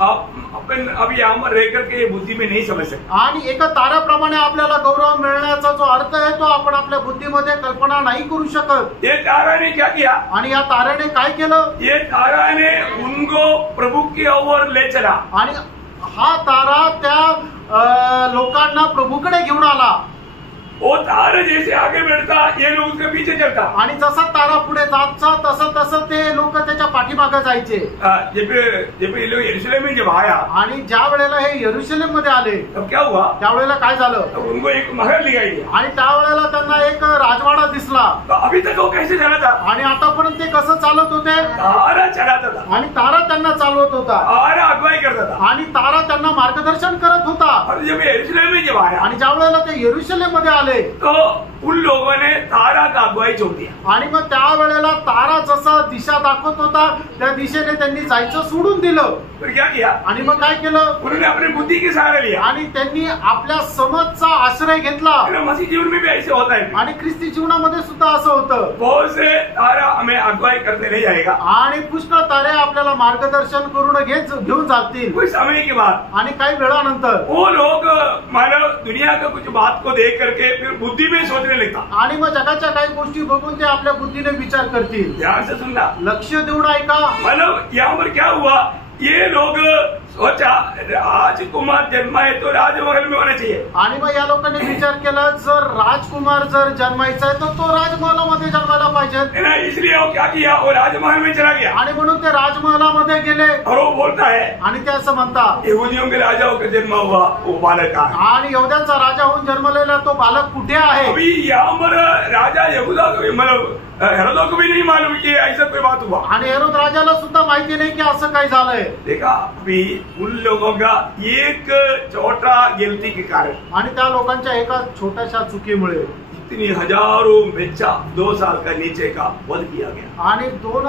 अपन अभी यहाँ पर रह करके बुद्धि में नहीं समझ सकते. आणि एका ताऱ्याप्रमाणे आपल्याला गौरव मिळण्याचा जो अर्थ आहे तो आपण आपल्या बुद्धीमध्ये कल्पना नाही करू शकत. ये तारा ने क्या किया? आणि या ताऱ्याने काय केलं? ये तारा ने उनको प्रभु की ओर ले चला. आणि हा तारा त्या लोकांना प्रभूकडे घेऊन आला. वो तारा जैसे आगे बढ़ता ये लोग उसके पीछे चलता. आणि जसा तारा पुढे जायचा तसं तसं ते लोक त्याच्या पाठीमागे जायचे. जब ये लोग यरूशलेम में जब आया आणि ज्या वेळेला हे यरूशलेम मध्ये आले तब क्या हुआ? त्यावेळेला काय झालं? तब उनको एक महल दिखाई दिया. आणि त्यावेळेला त्यांना एक राजवाडा दिसला. तो अभी तक वो कैसे चला था? आणि आतापर्यंत ते कसं चालत होते? तारा चलाता था. आणि तारा त्यांना चालवत होता. तारा अगुवाई करता था. आणि तारा त्यांना मार्गदर्शन करत होता. और जब यरूशलेम में जब आया आणि ज्या वेळेला ते यरूशलेम मध्ये आले तो उन लोगों ने तारा का अगुवाई छोड़ दिया. आणि मग त्यावेळेला तारा जसा दिशा दाखवत होता त्या दिशेने त्यांनी जायचं सोडून दिलं. फिर क्या किया? आणि मग काय केलं? उन्होंने अपनी बुद्धि के सहारा लिया. आणि त्यांनी आपल्या समजचा आश्रय घेतला. मसीह जीवन में भी ऐसे होता है. आणि ख्रिस्ती जीवनामध्ये सुद्धा असं होतं. बहुत से तारा हमें अगुवाई करते नहीं जाएगा. आणि पुष्कळ तारे आपल्याला मार्गदर्शन करून घेऊन जातील. कुछ समय के बाद आणि काही वेळानंतर वो लोग मानव दुनिया का कुछ बात को देख करके फिर बुद्धि में सोचने लगता. आणि मग जगाच्या काही गोष्टी बघून ते आपल्या बुद्धीने विचार करतील. ध्यान से सुनना, लक्ष देऊन ऐका. मतलब यहाँ पर क्या हुआ? ये लोग सोचा राजकुमार जन्मा है तो राजमहल में होना चाहिए. आणि मग या लोकांनी विचार केला जर राजकुमार जर जन्मायचा आहे तर तो राजमहालामध्ये जन्मायला पाहिजे. इसलिए वो क्या किया? वो राजमहल में चला गया. आणि म्हणून ते राजमहालामध्ये गेले. और वो बोलता है आणि ते असं म्हणतात यहूदियों के राजाओं का जन्म हुआ वो बालक का. आणि यहूद्यांचा राजा होऊन जन्मलेला तो बालक कुठे आहे? अभी यहाँ पर राजा यहूदा मतलब हेरोदों को भी नहीं मालूम कि ऐसा कोई बात हुआ. आणि हेरोद राजाला सुद्धा माहिती नाही की असं काय झालंय. देखा अभी उन लोगों का एक छोटा गलती के कारण आणि त्या लोकांच्या एका छोट्याशा चुकीमुळे इतनी हजारों बच्चा 2 साल का नीचे का वध किया गया. आणि 2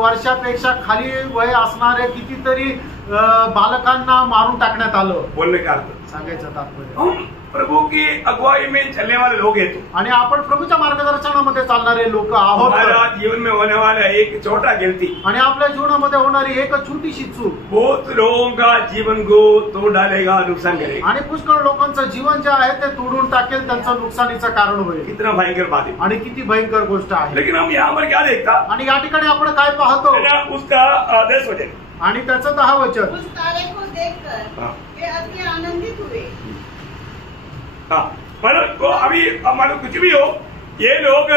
वर्षापेक्षा खाली वय असणारे कितीतरी बालकांना मारून टाकण्यात आलं. बोलने का अर्थ सांगायचं तात्पर्य हम प्रभु की अगुवाई में चलने वाले लोग हैं. आणि आपण प्रभूच्या मार्गदर्शनामध्ये चालणारे लोक आहोत. हमारा जीवन में होने वाला एक छोटा गलती आणि आपल्या जीवनामध्ये होणारी एक छोटीशी चूक बहुत लोगों का जीवन को तोड़ डालेगा, नुकसान करेगा. आणि पुष्कळ लोकांचं जीवन जे आहे ते तोडून टाकेल, त्यांचं नुकसानीचं कारण होईल. कितना भयंकर बात है. आणि किती भयंकर गोष्ट आहे. लेकिन हम यहाँ पर क्या देखता? आणि या ठिकाणी आपण काय पाहतो? उसका 10 वचन आणि त्याचं 10 वचन. उस तारे को देखकर वे अति आनंदित हुए. मतलब अभी मानो कुछ भी हो ये लोग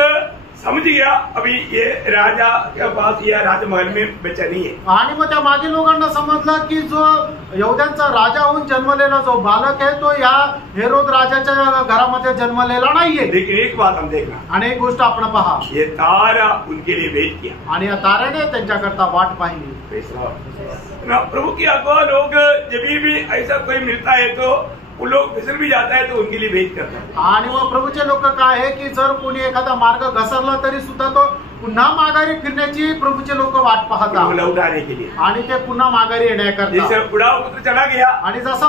समझ गया अभी ये राजा के पास या राजमहल में बच्चा नहीं है. आणि मग त्या मागे लोकांना समजलं की जो यहूद्यांचा राजा होऊन जन्मलेला जो बालक आहे तो या हेरोद राजाच्या घरामध्ये जन्मलेला नाहीये. लेकिन एक बात हम देखना, आणि एक गोष्ट आपण पहा, ये तारा उनके लिए वेट किया. आणि या ताऱ्याने त्यांच्याकरता वाट पाहिली. प्रभु की अगुवा लोग जब भी ऐसा कोई मिलता है तो वो लोग फिसल भी जाता है तो उनके लिए वेट करता है. आणि मग प्रभूचे लोक काय आहे की जर कोणी एखादा मार्ग घसरला तरी सुद्धा तो पुन्हा माघारी फिरण्याची प्रभूचे लोक वाट पाहतात लौट आने के लिए। आणि ते पुन्हा माघारी येण्याकरता। जैसे उड़ाऊ पुत्र चला गया आणि जसा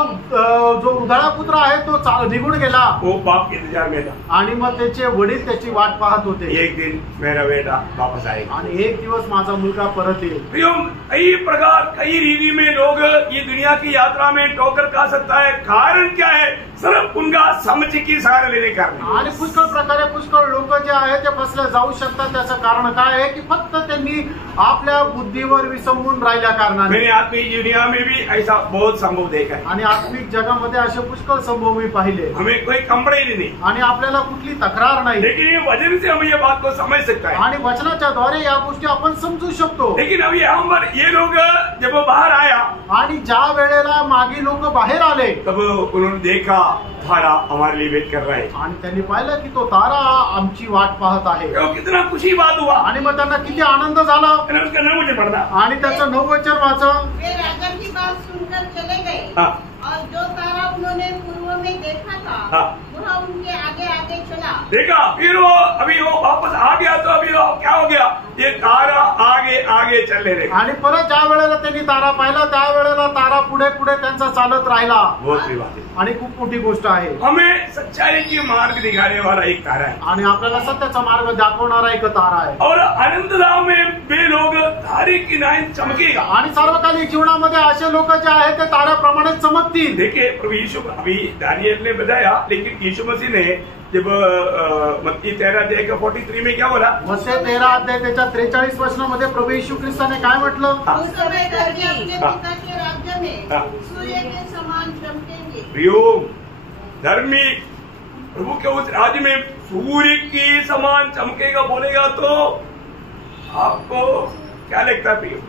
जो उधाळा पुत्र आहे तो निघून गेला, वो बाप के इंतजार में था। आणि मग त्याचे वडील त्याची वाट पाहत होते। एक दिन मेरा बेटा वापस आएगा आणि एक दिवस माझा मुलगा परत येईल। प्रियो, कई प्रकार कई रीति में लोग ये दुनिया की यात्रा में ठोकर खा सकता है। कारण क्या है? सिर्फ उनका समझ की सहारा लेने का। आणि पुष्कळ प्रकारे पुष्कळ लोक जे आहे ते फसले जाऊ शकतात। त्याचं कारण काय आहे की फक्त त्यांनी आपल्या बुद्धीवर विसंबून राहिल्या कारणाने। मैंने आत्मिक दुनिया में भी ऐसा बहुत संभव देखा है। आणि आत्मिक जगामध्ये असे पुष्कळ संभव मी पाहिले। हमें कोई कंप्लेंट नहीं आणि आपल्याला कुठली तक्रार नाही, लेकिन ये वचन से हम ये बात को समझ सकता है। आणि वचनाच्या द्वारे या गोष्टी आपण समजू शकतो। लेकिन अभी यहाँ पर ये लोग जब वो बाहर आया, आणि ज्या वेळेला मागे लोक बाहेर आले, तब उन्होंने देखा तारा हमारे लिए वेट कर रहा है। आणि त्यांनी पाहिलं की तो तारा आमची वाट पाहत आहे। तो कितना खुशी बात हुआ। आणि मग त्यांना किती आनंद झाला। मैंने उसका नाम मुझे पढ़ना। आणि त्याचं 9 वचन वाचा। वे राजा की बात सुनकर चले गए हाँ। और जो तारा उन्होंने पूर्व में देखा था हाँ। वह उनके आगे आगे चला। देखा, फिर वो अभी वो वापस आ गया तो अभी वो क्या हो गया? ये तारा आगे आगे चलने लगा। आणि परत ज्या वेळेला त्यांनी तारा पाहिला त्या वेळेला तारा पुढे पुढे त्यांचा चालत राहिला। बहुत बड़ी बात है। आणि खूप मोठी गोष्ट आहे। हमें सच्चाई की मार्ग दिखाने वाला एक तारा है, आणि आपल्याला सत्याचा मार्ग दाखवणारा एक तारा आहे। और आनंदधाम में वे लोग तारे की नाई चमकेगा। आणि सार्वकालिक जीवनामध्ये असे लोक जे आहेत ते ताऱ्याप्रमाणे चमकतील। देखिए, प्रभु यीशु अभी दानियल ने बताया, लेकिन यीशु मसीह ने जब मत्ती 13:43 में क्या बोला? मत्ती 13 अध्याय त्याच्या 43 वचनामध्ये प्रभू येशू ख्रिस्ताने काय म्हटलं? उस समय धरती अपने पिता के राज्य में हाँ। सूर्य के समान चमकेंगे। प्रियो, धर्मी प्रभु के उस राज्य में सूर्य की समान चमकेगा बोलेगा तो आपको क्या लगता है प्रियो?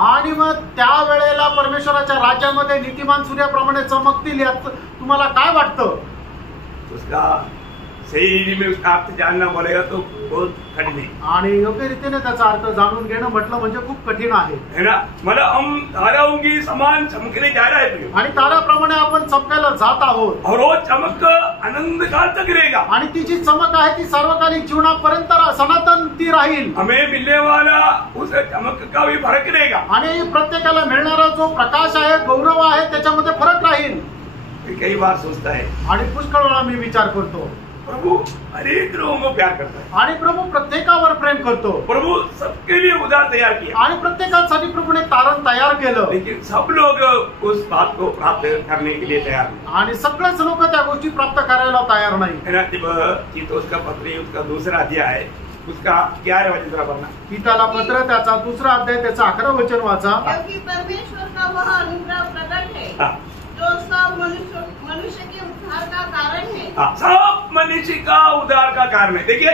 आणि मग त्या वेळेला परमेश्वराच्या राज्यामध्ये नीतिमान सूर्याप्रमाणे चमकतील यात तुम्हाला काय वाटतं? उसका सही में उसका अर्थ जानना बोलेगा तो बहुत कठिन है। आणि योग्य रीतीने त्याचा अर्थ जाणून घेणं म्हटलं म्हणजे खूप कठीण आहे, है ना? मतलब हम ताराओं की समान चमकने जा रहा है प्रियो, आणि ताऱ्याप्रमाणे आपण चमकायला जात आहोत। और वो चमक आनंद काल तक रहेगा। आणि ती जी चमक आहे ती सार्वकालिक जीवनापर्यंत सनातन ती राहील। हमें मिलने वाला उस चमक का भी फर्क रहेगा। आणि प्रत्येकाला मिळणारा जो प्रकाश आहे, गौरव आहे, त्याच्यामध्ये फरक राहील। कई बार सोचता है, आणि पुष्कळ वेळा मी विचार करतो, प्रभु अनेक लोगों को प्यार करता है, आणि प्रभू प्रत्येकावर प्रेम करतो, प्रभु सबके लिए उधार तैयार किया, आणि प्रत्येकासाठी प्रभूने तारण तयार केलं। लेकिन सब लोग उस बात को प्राप्त करने के लिए तैयार नहीं। आणि सगळेच लोक त्या गोष्टी प्राप्त करायला तयार नाही। है ना? जब तीतुस का पत्री उसका दूसरा अध्याय है, उसका 11 वचन जरा पढ़ना। तीताला पत्र त्याचा 2रा अध्याय त्याचा 11 वचन वाचा। क्योंकि परमेश्वर का वह अनुग्रह प्रकट है हाँ। जो सब मनुष्य के उद्धार का कारण है। हाँ, सब मनुष्य का उद्धार का कारण है। देखिए,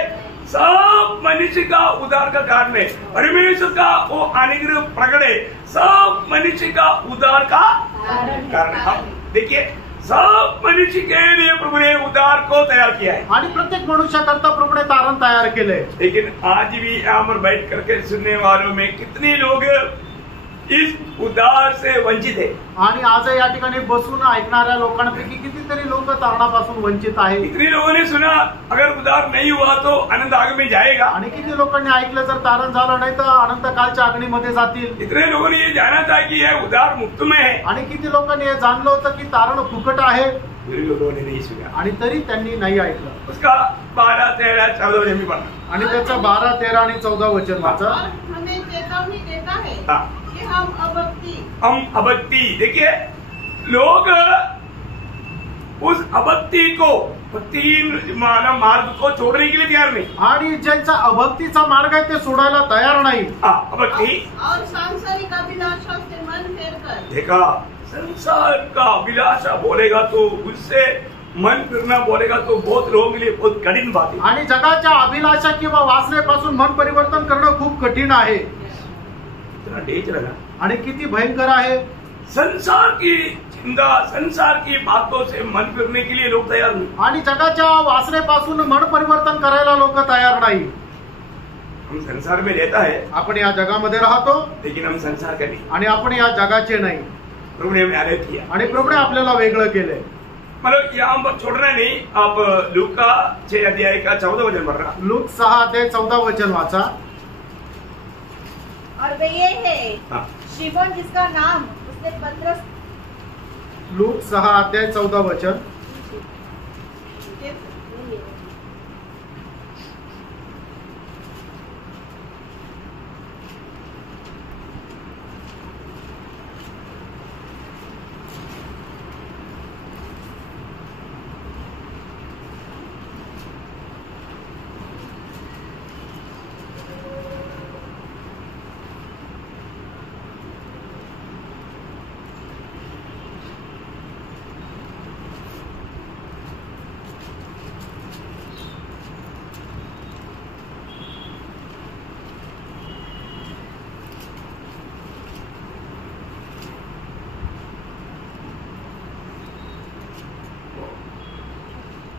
सब मनुष्य का उद्धार का कारण है। परमेश्वर का वो अनुग्रह प्रकट है, सब मनुष्य का उद्धार का कारण है। देखिए, सब मनुष्य के लिए प्रभु ने उद्धार को तैयार किया है, आणि प्रत्येक मनुष्याकरता प्रभूने तारण तयार केले। लेकिन आज भी यहाँ पर बैठ करके सुनने वालों में कितने लोग इस उद्धार से वंचित है। आणि आज या ठिकाणी बसून ऐकणाऱ्या लोकांपैकी कितीतरी लोक तारणापासून वंचित आहेत। कितने लोगों ने सुना अगर उद्धार नहीं हुआ तो अनंत आग में जाएगा। आणि किती लोकांनी ऐकलं जर तारण झालं नाही तर अनंत कालच्या अग्नीमध्ये जातील। कितने लोगों ने ये जाना था कि यह उद्धार मुफ्त में है, आणि किती लोकांनी हे जाणलं होतं की तारण फुकट आहे, फिर भी लोगों ने नहीं सुना। आणि तरी त्यांनी नाही ऐकलं। उसका 12, 13, 14 वचन भी पढ़ना। आणि त्याचं 12, 13 आणि 14 वचन वाचा। और हमें चेतावनी देता है हाँ। कि हम अभक्ति, देखिए लोग उस अभक्ति को, भक्ति मार्ग को छोड़ने के लिए तैयार नहीं। आणि ज्यांचा अभक्तीचा मार्ग आहे ते सोडायला तयार नाही। अभक्ति और सांसारिक अभिलाषा से मन फेरकर। देखा, संसार का अभिलाषा बोलेगा तो उससे मन फिरना बोलेगा तो बहुत लोगों के लिए बहुत कठिन बात है। आणि जगाच्या अभिलाषा किंवा वासनेपासून मन परिवर्तन करणं खूप कठीण आहे। इतना डेंजर है आणि किती भयंकर आहे। संसार की चिंता, संसार की बातों से मन फिरने के लिए लोग तैयार नहीं। आणि जगाच्या वासनेपासून मन परिवर्तन करायला लोक तयार नाही। हम संसार में रहता है, आपण या जगामध्ये राहतो, लेकिन हम संसार का नहीं। आणि आपण या जगाचे नाही। प्रभु ने हमें अलग किया, आणि प्रभूने आपल्याला वेगळं केलंय। मतलब यहाँ पर छोड़ना नहीं। आप लूका 6 अध्याय का 14 वचन पढ़ रहा। लूक 6 अध्याय 14 वचन वाचा। और वे ये है, हाँ। शिमोन जिसका नाम उसने पतरस लूक 6:14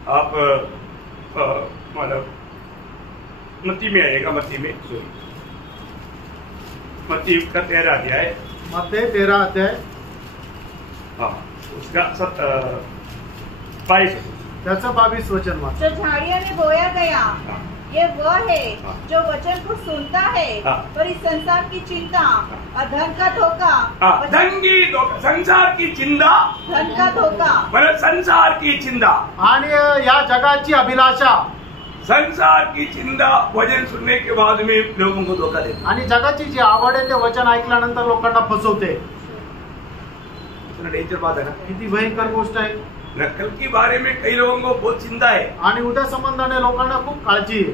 आप मतलब मत्ती में आएगा, मत्ती में मत्ती का 13 अध्याय, मत्ती 13 अध्याय, हाँ उसका 22 त्याचं 22 वचन मात्र। जो झाड़ियों में बोया गया, हाँ। ये वो है हाँ। जो वचन को सुनता है, हाँ। पर इस संसार की चिंता और धन का धोखा, धन की धोखा, संसार की चिंता, धन का धोखा, मतलब संसार की चिंता आणि या जगाची अभिलाषा, संसार की चिंता वचन सुनने के बाद में लोगों को धोखा देता आणि जगाची जी आवड आहे ते वचन ऐकल्यानंतर लोकांना फसवते। है। डेंजर बात है ना। किती भयंकर गोष्ट आहे। नकल के बारे में कई लोगों को बहुत चिंता है, आणि उद्या संबंधाने लोकांना खूप काळजी आहे,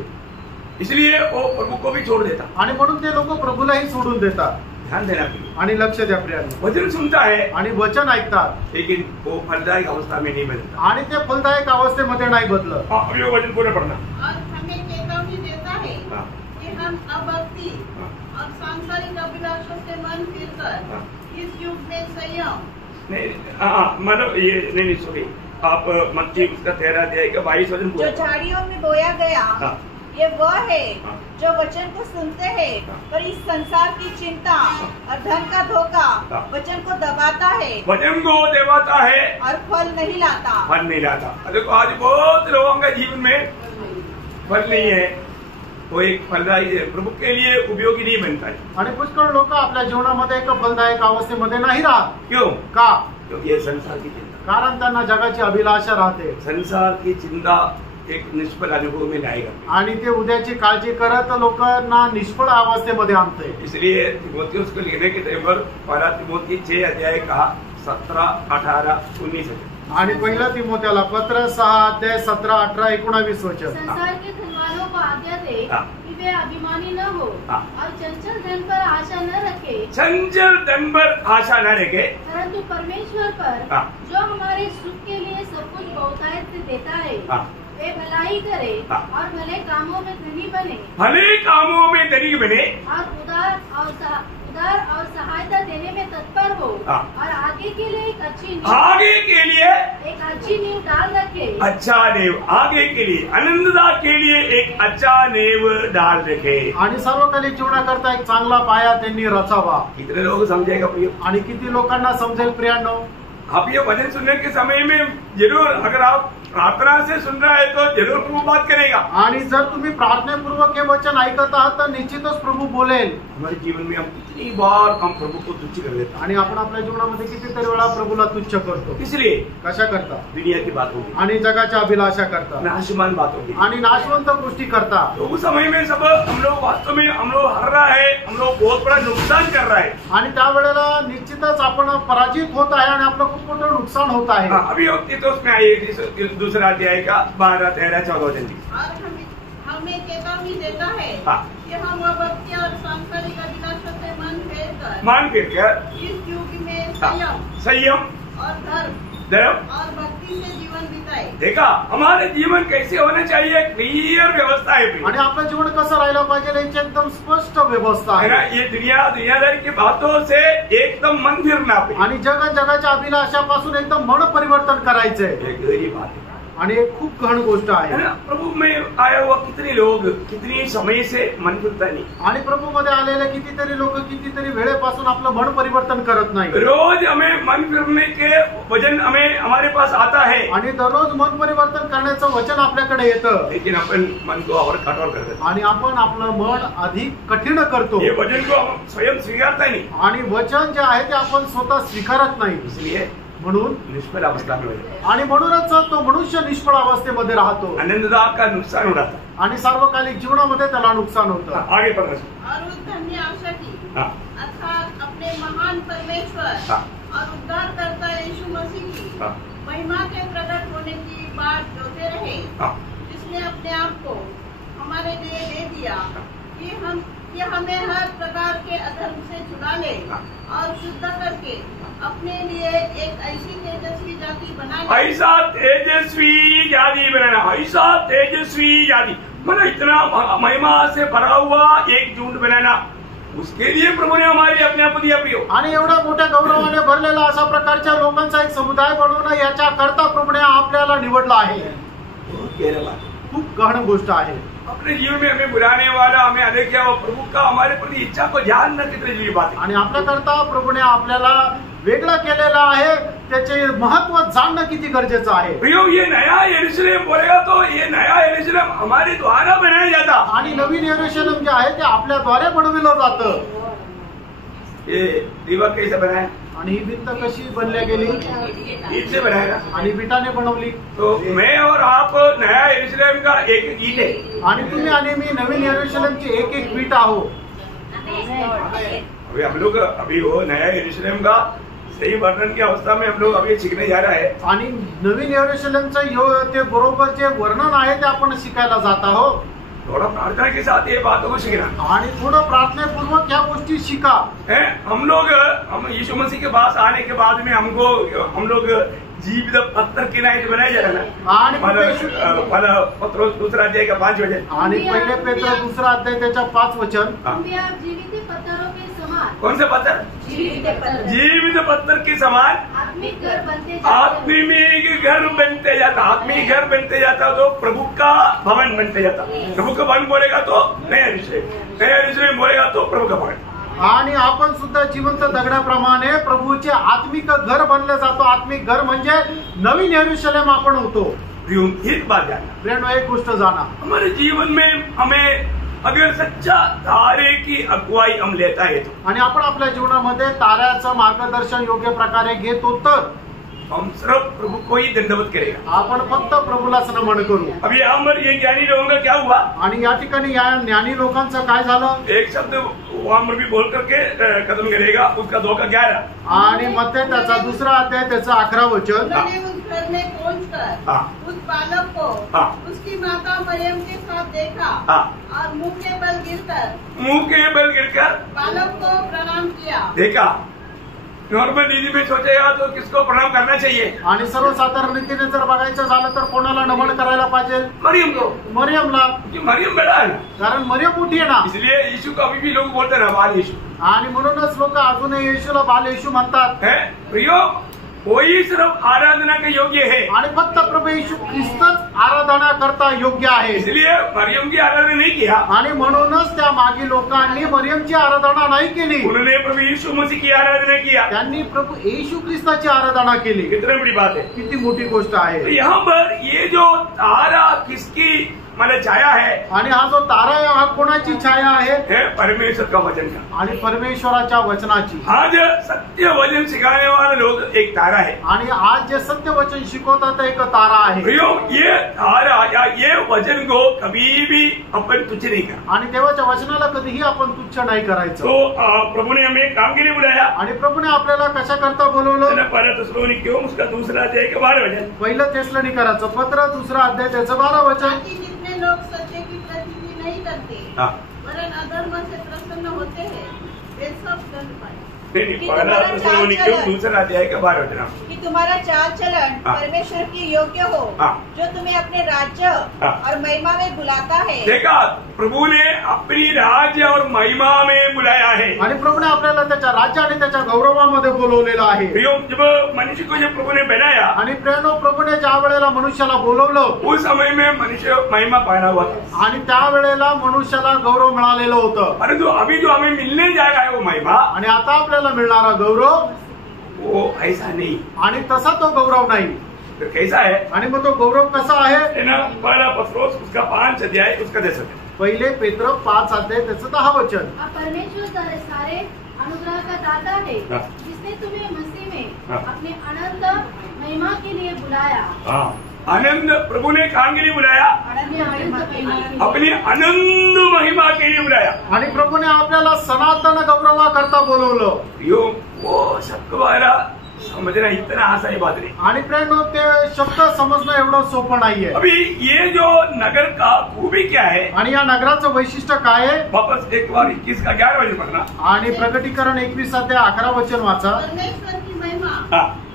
इसलिए वो प्रभु को भी छोड़ देता। आणि म्हणून ते लोक प्रभूलाही सोडून देतात। ध्यान देना प्रिय। आणि लक्ष द्या प्रियांनो, वचन सुनता है आणि वचन ऐकतात, लेकिन वो फलदायक अवस्था में नहीं बनता। आणि ते फलदायक अवस्थेमध्ये नाही बदलत। अभी वो वचन पूरा पढ़ना। और हमें चेतावनी देता है हाँ। कि हम अभक्ति हाँ। और सांसारिक अभिलाषों से मन फिरकर हाँ। इस युग में संयम, नहीं, हाँ मतलब ये नहीं सॉरी, आप मत्ती उसका 13 अध्याय का 22 वचन जो पूरा। झाड़ियों में बोया गया, हाँ। ये वह है हाँ। जो वचन को सुनते हैं, हाँ। पर इस संसार की चिंता और धन का धोखा हाँ। वचन को दबाता है वचन को देवाता है, और फल नहीं लाता। फल नहीं लाता। देखो आज बहुत लोगों का जीवन में फल नहीं है, वो एक फलदायी प्रभु के लिए उपयोगी नहीं बनता है। आणि पुष्कळ लोक आपल्या जीवनामध्ये एक फलदायक अवस्थेमध्ये नाही राहत। क्यों? का? क्योंकि ये संसार की चिंता, कारण त्यांना जगाची अभिलाषा राहते, संसार की चिंता एक निष्फल अनुभव में लाएगा, आणि ते उद्याची काळजी करत लोकांना निष्फळ अवस्थेमध्ये आणते। इसलिए तिमोथियुस को लिखने के टाइम पर पहला तिमोथी 6 अध्याय कहा 17, 18, 19 है। आणि पहिला तिमोथेला पत्र 6 अध्याय 17, 18, 19 वचन। संसार के धनवानों को आज्ञा दे हाँ। कि वे अभिमानी न हो हाँ। और चंचल धन पर आशा न रखे, चंचल धन पर आशा न रखे, परंतु परमेश्वर पर हाँ। जो हमारे सुख के लिए सब कुछ बहुतायत से देता है, हाँ। वे भलाई करे हाँ। और भले कामों में धनी बने भले कामों में धनी बने और उदार और सहायता देने में तत्पर हो, हाँ। और आगे के लिए एक अच्छी नींव डाल रखे। अच्छा नेव आगे के लिए, आनंददा के लिए एक अच्छा नेव डाल रखे, आणि सार्वकालिक जीवनाकरता एक चांगला पाया त्यांनी रचावा। कितने लोग समझेगा प्रिय? आणि किती लोकांना समजेल प्रियांनो? आप ये वचन सुनने के समय में जरूर, अगर आप प्रार्थना से सुन रहा है तो जरूर प्रभु बात करेगा, आणि जर तुम्ही प्रार्थनेपूर्वक हे वचन ऐकत आहात तर निश्चितच प्रभू बोलेल। हमारे जीवन में हम कितनी बार हम प्रभु को तुच्छ कर लेते हैं, आणि आपण आपल्या जीवनामध्ये कितीतरी वेळा प्रभूला तुच्छ करतो। इसलिए कशा करता? दुनिया की बात होगी, आणि जगाच्या अभिलाषा करता, नाशमान बात होगी, आणि नाशवंत गोष्टी करता। तो उस समय में सब हम लोग वास्तव में हम लोग हर रहा है, हम लोग बहुत बड़ा नुकसान कर रहा है। आणि त्यावेळेला निश्चितच आपण पराजित होत आहे आणि आपलं खूप मोठं नुकसान होत आहे। हाँ, अभी तीतुस में आइए दूसरा अध्याय का 12, 13, 14 वचन। और हमें चेतावनी देता है हाँ। कि हम अभक्ति और सांसारिक अभिलाषों से मन फेरकर मान फिर कर इस युग में हाँ, संयम और धर्म धर्म और भक्ति से जीवन बिताए। देखा हमारे जीवन कैसे होना चाहिए, क्लियर व्यवस्था है आणि आपलं जीवन कसं राहिलं पाहिजे याची एकदम स्पष्ट व्यवस्था है ना। आहे। ये दुनियादारी की बातों से एकदम मन फिरना पे आणि जगाच्या अभिलाषापासून एकदम मन परिवर्तन करायचंय। एक गहरी बात है, आणि एक खूप गहन गोष्ट है आहे. ना. प्रभु में आया हुआ कितने लोग कितनी समय से मन फिरता नहीं. आणि प्रभू मध्ये आलेले कितीतरी लोक कितीतरी वेळेपासून आपलं मन परिवर्तन करत नाही. रोज हमें मन फिरने के वचन हमें हमारे पास आता है, आणि दररोज मन परिवर्तन करण्याचं वचन आपल्याकडे येतं, लेकिन अपन मन को और कठोर कर देते. आणि आपण आपलं मन अधिक कठीण करतो. ये वचन को हम स्वयं स्वीकारता नहीं, आणि वचन जे आहे ते आपण स्वतः स्वीकारत नाही. इसलिए म्हणून निष्फल अवस्था में हो जाते. आणि म्हणूनच तो मनुष्य निष्फळ अवस्थेमध्ये राहतो आनंददायक का नुकसान हो जाता. आणि सार्वकालिक जीवनामध्ये त्याला नुकसान होतं. आगे पढ़ना. और उस धन्य आशा की हाँ. अर्थात अपने महान परमेश्वर हाँ. और उद्धारकर्ता यीशु मसीह की हाँ. महिमा के प्रकट होने की बात जोते रहे, हाँ. जिसने अपने आप को हमारे लिए दे दिया कि हमें हर प्रकार के अधर्म से छुड़ा ले और शुद्ध करके अपने लिए एक ऐसी तेजस्वी जाति बना ले. ऐसा तेजस्वी जाति बनाना, ऐसा तेजस्वी जाति मतलब इतना महिमा से भरा हुआ एक झुंड बनाना, उसके लिए प्रभु ने हमारी अपने आप दिया. प्रियो, आणि एवढ्या मोठ्या गौरवाने भरलेला अशा प्रकारच्या लोकांचा एक समुदाय बनवणं याच्या करता प्रभूने आपल्याला निवडलं आहे. खूप गहन गोष्ट आहे. अपने जीवन में हमें बुलाने वाला, हमें अधिक किया वो प्रभु का हमारे प्रति इच्छा को ध्यान न कितने जुड़ी बात है. आणि आपल्याकरता प्रभूने आपल्याला वेगळं केलेलं आहे, त्याचे महत्व जाणणं किती गरजेचं आहे. प्रियो, ये नया यरूशलेम बोलेगा तो ये नया यरूशलेम हमारे द्वारा बनाया जाता. आणि नवीन यरूशलेम जे आहे ते आपल्याद्वारे बनविलं जातं. ये दीवार कैसे बनाया? आणि ही भिंत कशी बनल्या गेली? ईट से बनाया. आणि विटाने बनवली. तो मैं और आप नया यरूशलेम का एक ईट है. आणि तुम्ही आणि मी नवीन यरूशलेमची एक एक वीट आहोत. अभी हम लोग अभी वो नया यरूशलेम का सही वर्णन की अवस्था में हम लोग अभी सीखने जा रहा है. आणि नवीन यरूशलेमचं ते बरोबर जे वर्णन आहे ते आपण शिकायला जात आहोत. थोड़ा प्रार्थना के साथ ये बातों को सीखना. आणि थोडं प्रार्थनेपूर्वक या गोष्टी शिका. हम यीशु मसीह के पास आने के बाद में हम लोग जीवित पत्थर की नाइट बनाए जा रहा है. आणि पत्र दूसरा अध्याय का 5 वचन. आणि पहिले पेत्र दुसरा अध्याय त्याच्या 5 वचन. तुम्ही आप जीवित पत्थरों के समान. कौन से पत्थर? जीवित पत्थर के समान आत्मिक घर बनते जाता. आत्मिक घर बनते जाता तो प्रभु का भवन बनते जाता. प्रभु का भवन बोलेगा तो नया यरूशलेम बोलेगा तो प्रभु का भवन. आणि आपण सुद्धा जिवंत दगडाप्रमाणे प्रभूचे आत्मिक घर बनले जातो. आत्मिक घर म्हणजे नवीन यरूशलेम आपण होतो. एक बात जानना, प्रेरणा एक गोष्ट जाना, हमारे जीवन में हमें अगर सच्चा तारे की अगुवाई हम लेता है तो, आणि आपण आपल्या जीवनामध्ये ताऱ्याचं मार्गदर्शन योग्य प्रकारे घेतो तर हम सिर्फ प्रभु को ही दंडवत करेगा. आपण फक्त प्रभूलाच नमन करू. अभी यहाँ पर ये ज्ञानी लोगों का क्या हुआ? आणि या ठिकाणी या ज्ञानी लोकांचं काय झालं? एक शब्द वहां पर भी बोल करके खत्म करेगा, उसका 2 का 11. आणि मत्ते त्याचा दुसरा अध्याय त्याचं 11 वचन. उन्होंने उस घर में पहुंचकर उस बालक को उसकी माता मरियम के साथ देखा और मुंह के बल गिरकर बालक को प्रणाम किया. देखा, नॉर्मल नीति में सोचेगा तो किसको प्रणाम करना चाहिए? आणि सर्वसाधारण रीतीने जर बघायचं झालं तर कोणाला नमन करायला पाहिजे? मरियम को. मरियमला. मरियम बड़ा है ना, कारण मरियम मोठी आहे ना. इसलिए यीशु को अभी भी लोग बोलते हैं बाल यीशु. आणि म्हणूनच लोक अजूनही येशूला बाल येशू म्हणतात. प्रियो, वही सिर्फ आराधना के योग्य है. आणि फक्त प्रभू येशू ख्रिस्तच आराधना करता योग्य आहे. इसलिए मरियम की आराधना नहीं किया. आणि म्हणूनच त्या मागी लोकांनी मरियमची आराधना नाही केली. उन्होंने प्रभु यीशु मसीह की आराधना किया. त्यांनी प्रभू येशू ख्रिस्ताची आराधना केली. कितनी बड़ी बात है, किती मोठी गोष्ट आहे. तो यहाँ पर ये जो तारा किसकी मैंने छाया है, आणि हा जो तारा आहे हा कोणाची छाया आहे? परमेश्वर का वचन का. आणि परमेश्वराच्या वचनाची. आज सत्य वचन सिखाने वाले लोग एक तारा है. आणि आज जे सत्य वचन शिकवतात एक तारा आहे. ये तारा या ये वचन को कभी भी अपन तुच्छ नहीं कर. आणि देवाच्या वचनाला कधीही आपण तुच्छ नाही करायचं. तो प्रभु ने हमें काम के लिए बुलाया. आणि प्रभूने आपल्याला कशा करता बोलवलं? क्यों उसका दूसरा अध्याय का 12 वचन. पहिलं तेसलोनिकराचं पत्र दुसरा अध्याय त्याचं 12 वचन. जितने लोग सत्य की प्रतीति नहीं करते वरन अधर्म से प्रसन्न होते हैं वे सब दंड पाए. नहीं, पहला थेसलोनिकियों दूसरा अध्याय का 12 वचन कि तुम्हारा चाल चलन परमेश्वर की योग्य हो, जो तुम्हें अपने राज्य और महिमा में बुलाता है। देखा, प्रभू ने अपनी राज्य और महिमा में बुलाया है आणि प्रभूने आपल्याला त्याच्या राज्य आणि त्याच्या गौरवामध्ये बोलवलेलं आहे। जब मनुष्य को जब प्रभु ने बनाया आणि प्रेरणो प्रभूने ज्या वेळेला मनुष्याला बोलवलं उस समय में मनुष्य महिमा पाना हुआ था आणि त्या वेळेला मनुष्याला गौरव मिळालेलं होतं। परंतु अभी जो हमें मिलने जा रहा है वो महिमा, आणि आता आपल्याला मिळणारा गौरव वो ऐसा नहीं। आणि तसा तो गौरव नाही। तो कैसा है? आणि मग तो गौरव कसा आहे ना, पहला पत्रोस उसका 5 अध्याय उसका 10 वचन। पहिले पेत्र 5 अध्याय त्याचं 10 वचन। परमेश्वर सारे अनुग्रह का दाता है, जिसने तुम्हें मसीह में अपने अनंत महिमा के लिए बुलाया। आनंद प्रभु ने कहाँ के लिए बुलाया? अपनी अनंत महिमा के लिए बुलाया। आणि प्रभूने आपल्याला सनातन गौरवाकरता बोलवलं। यो वो शब्द वाला समझना इतना आसान बात नहीं। आणि प्रेरणो ते शब्द समजणं एवढं सोपं नाहीये। अभी ये जो नगर का खूबी क्या है? आणि या नगराचं वैशिष्ट्य काय आहे? वापस एक बार 21 का 11 वचन पढ़ना। आणि प्रकटीकरण 21 अध्याय 11 वचन वाचा। परमेश्वर की महिमा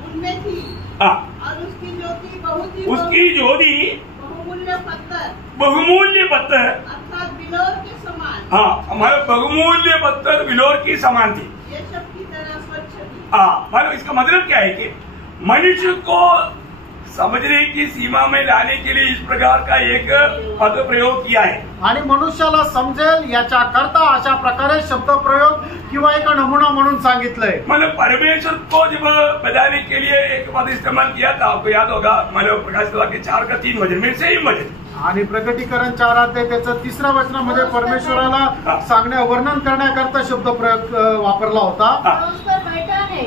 उनमें थी और उसकी ज्योति बहुमूल्य पत्थर अर्थात बिलोर के समान। हमारे बहुमूल्य पत्थर बिलोर की समान थी। ये सब की तरह स्वच्छ थी। मतलब इसका मतलब क्या है कि मनुष्य को समझने की सीमा में लाने के लिए इस प्रकार का एक पद प्रयोग किया है। आणि मनुष्याला समजेल याच्या करता अशा प्रकारे शब्द प्रयोग किंवा एक नमुना म्हणून सांगितलंय। मतलब परमेश्वर को जब बताने के लिए एक पद इस्तेमाल किया था, आपको याद होगा, मतलब प्रकाशित वाक्य 4 का 3 वचन में सेम वचन। आणि प्रकटीकरण 4 अध्याय त्याचं 3ऱ्या वचनामध्ये परमेश्वराला सांगण्या वर्णन करण्याकरता शब्द प्रयोग वापरला होता। उस पर बैठा है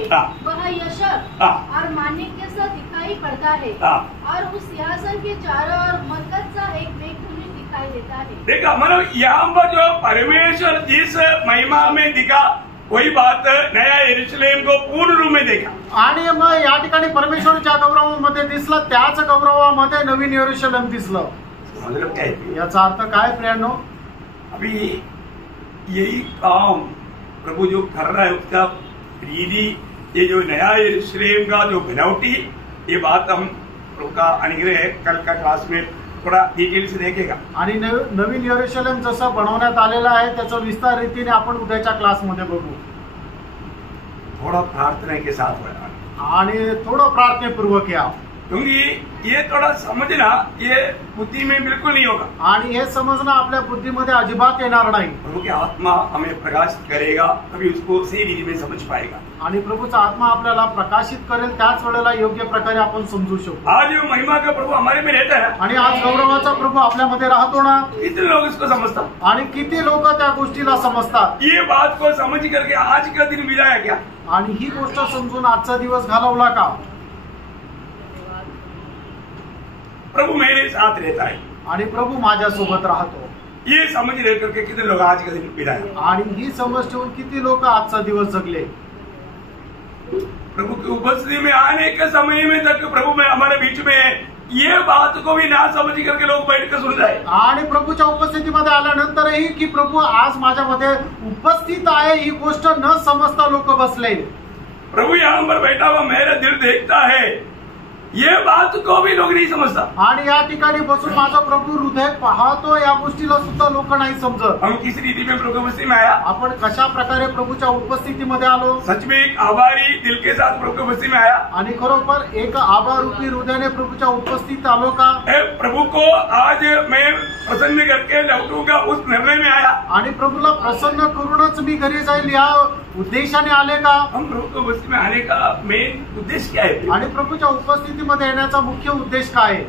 वह यशक और माणिक्य सा दिखाई पड़ता है और उस सिंहासन के चारों ओर मरकत सा एक मेघधनुष दिखाई देता है। देखा, मतलब यहाँ पर जो परमेश्वर जिस महिमा में दिखा वही बात नया यरूशलेम को पूर्ण रूप में देखा। आणि मग या ठिकाणी परमेश्वर ज्या गौरवामध्ये दिसला त्याच गौरवामध्ये नवीन यरूशलेम दिसलं। मतलब क्या है? याचा अर्थ काय प्रियांनो? अभी यही काम प्रभु जो कर रहा है उसका प्रीति, ये जो नया यरूशलेम का जो बनावटी, ये बात हम प्रभु का अनुग्रह है कल का क्लास में थोड़ा डिटेल से देखेगा। आणि नवीन यरूशलेम जसं बनवण्यात आलेलं आहे त्याचं विस्तार रीतीने आपण उद्याच्या क्लासमध्ये बघू। थोड़ा प्रार्थना के साथ होगा आणि थोडं प्रार्थनेपूर्वक या, क्योंकि ये थोड़ा समझना ये बुद्धि में बिल्कुल नहीं होगा आणि हे समजणं आपल्या बुद्धीमध्ये अजिबात येणार नाही। प्रभु की आत्मा हमें प्रकाशित करेगा, तभी उसको सही रीति में समझ पाएगा। आणि प्रभूचा आत्मा आपल्याला प्रकाशित करेल, त्याच वेळेला योग्य प्रकारे आपण समजू शकतो। आज महिमा का प्रभु हमारे में रहता है आणि आज गौरवाचा प्रभू आपल्यामध्ये राहतो ना। कितने लोग इसको समझतात आणि किती लोक त्या गोष्टीला समजतात? ये बात को समझ करके आज का दिन बिताया क्या? आणि ही गोष्ट समजून आजचा दिवस घालवला का? प्रभु मेरे साथ रहता है आणि प्रभू माझ्यासोबत राहतो, ये समझ रह करके कितने लोग आज का दिन बिताया? आणि ही समज ठेवून किती लोक आजचा दिवस जगले? प्रभु की उपस्थिति में आने के समय में तक प्रभु में हमारे बीच में है, ये बात को भी ना समझ करके लोग बैठ कर सुन रहे। आणि प्रभूच्या उपस्थितीमध्ये आल्यानंतरही की प्रभू आज माझ्यामध्ये उपस्थित आहे ही गोष्ट न समजता लोक बसले। प्रभु यहाँ पर बैठा हुआ मेरा दिल देखता है, ये बात को भी लोग नहीं समझता। आणि या ठिकाणी बसून माझा प्रभू हृदय पाहतो या गोष्टीला सुद्धा लोक नाही समजत। हम किस रीति में प्रभु उपस्थिति में आया? आपण कशा प्रकारे प्रभूच्या उपस्थितीमध्ये आलो? सच में एक आभारी दिल के साथ प्रभु उपस्थिति में आया आणि खरोखर एक आभारूपी हृदयाने प्रभूच्या उपस्थित आलो का? प्रभु को आज मैं प्रसन्न करके लौटूंगा उस निर्णय में आया? आणि प्रभूला प्रसन्न करूनच मी घरी जाईल या उद्देशाने आले का? हम प्रभु की उपस्थिति में आने का मेन उद्देश्य क्या है? आणि प्रभूच्या उपस्थितीमध्ये येण्याचा मुख्य उद्देश काय आहे?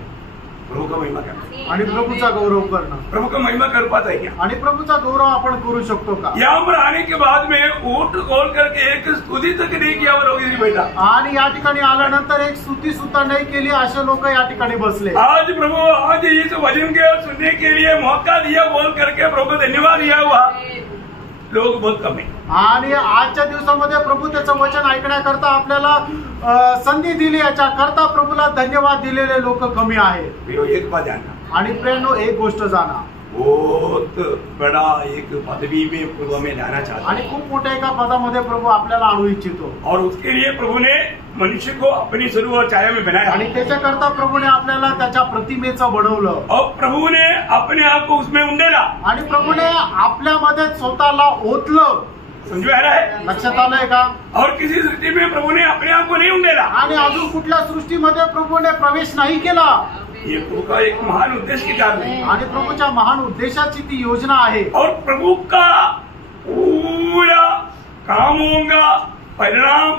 प्रभु का महिमा करना आणि प्रभूचा गौरव करणं। प्रभु का महिमा कर पाता है क्या? आणि प्रभूचा गौरव आपण करू शकतो का? यहाँ पर आने के बाद में ऊँट खोल करके एक स्तुति तक नहीं किया वो लोग इधर बैठा। आणि या ठिकाणी आल्यानंतर एक स्तुती सुद्धा नाही केली असे लोक या ठिकाणी बसले। आज प्रभु आज इस वचन के सुनने के लिए मौका दिया बोल करके प्रभु को धन्यवाद दिया हुआ लोग बहुत कम है। आणि आजच्या दिवसामध्ये प्रभू त्याचं वचन ऐकण्याकरता आपल्याला संधी दिली, याच्या करता प्रभूला धन्यवाद दिलेले लोक कमी आहे। एक बात जानना, आणि प्रेरणो एक गोष्ट जाणा, बहुत बड़ा एक पदवी में प्रभु हमें लाना चाहता आणि है खूप मोठ्या एका पदामध्ये प्रभू आपल्याला आणू इच्छितो और उसके लिए प्रभु ने मनुष्य को अपनी स्वरूप और छाया में बनाया आणि त्याच्याकरता प्रभूने आपल्याला त्याच्या प्रतिमेचं बनवलं और प्रभु ने अपने आप को उसमें उंडेला। आणि प्रभूने आपल्यामध्ये स्वतःला ओतलं। समझ में आ रहा है? लक्षात आलंय का? और किसी सृष्टि में प्रभु ने अपने आप को नहीं उंडेला आणि अजून कुठल्या सृष्टीमध्ये प्रभूने प्रवेश नाही केला। ये प्रभु का एक महान उद्देश्य की कारण है आणि प्रभूच्या महान उद्देशाची ती योजना आहे। और प्रभु का पूरा कामों का परिणाम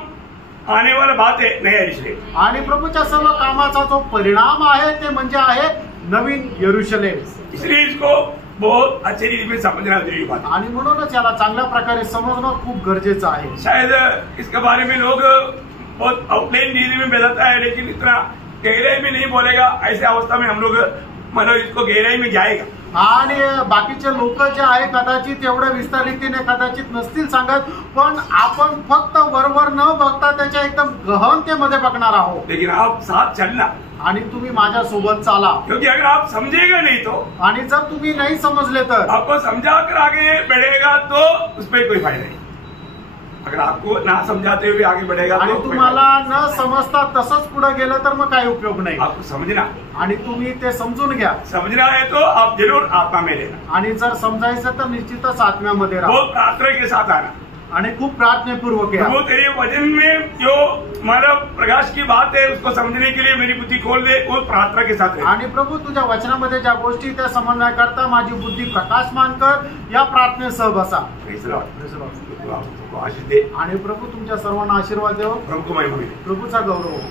आने वाला बात है नया यरूशलेम। आणि प्रभूच्या सर्व कामाचा जो परिणाम आहे ते म्हणजे आहे नवीन यरूशलेम। इसलिए इसको बहुत अच्छे रीति में समझना जरूरी बात है। आणि म्हणूनच याला चांगल्या प्रकारे समजणं खूप गरजेचं आहे। शायद इसके बारे में लोग बहुत आउटलाइन रीति में बताता है लेकिन इतना गहराई में नहीं बोलेगा। ऐसे अवस्था में हम लोग मतलब इसको गहराई में जाएगा आणि बाकीचे लोक जे आहे कदाचित एवढ्या विस्तारितीने कदाचित नसतील सांगत, पण आपण फक्त वरवर न बघता त्याच्या एकदम गहनतेमध्ये बघणार आहोत। लेकिन आप साथ चलना आणि तुम्ही माझ्या सोबत चाला, क्योंकि अगर आप समझेगा नहीं तो आणि जर तुम्ही नाही समजले तर आपको समझा कर आगे बढ़ेगा तो उसमें कोई फायदा नहीं। अगर आपको ना समझाते हुए आगे बढ़ेगा आणि तो तुम्हाला न समजता तसंच पुढे गेलं तर मग काय उपयोग नाही। आपको समझना आणि तुम्ही ते समजून घ्या। समझना है तो आप जरूर आत्मा में लेना आणि जर समजायचं तर निश्चितच आत्म्यामध्ये राहा बहुत प्रार्थना के साथ आना। आणि खूप प्रार्थनेपूर्वक या। प्रभु तेरे वचन में जो मतलब प्रकाश की बात है उसको समझने के लिए मेरी बुद्धि खोल दे, वो प्रार्थना के साथ रहे। आणि प्रभू तुझ्या वचनामध्ये ज्या गोष्टी त्या समन्वय करता माझी बुद्धी प्रकाशमान कर, या प्रार्थनेसह बसा। Praise the Lord. प्रभु आपको आशीष दे। आणि प्रभू तुमच्या सर्वांना आशीर्वाद देव। प्रभु को महिमा मिले। प्रभूचा गौरव हो।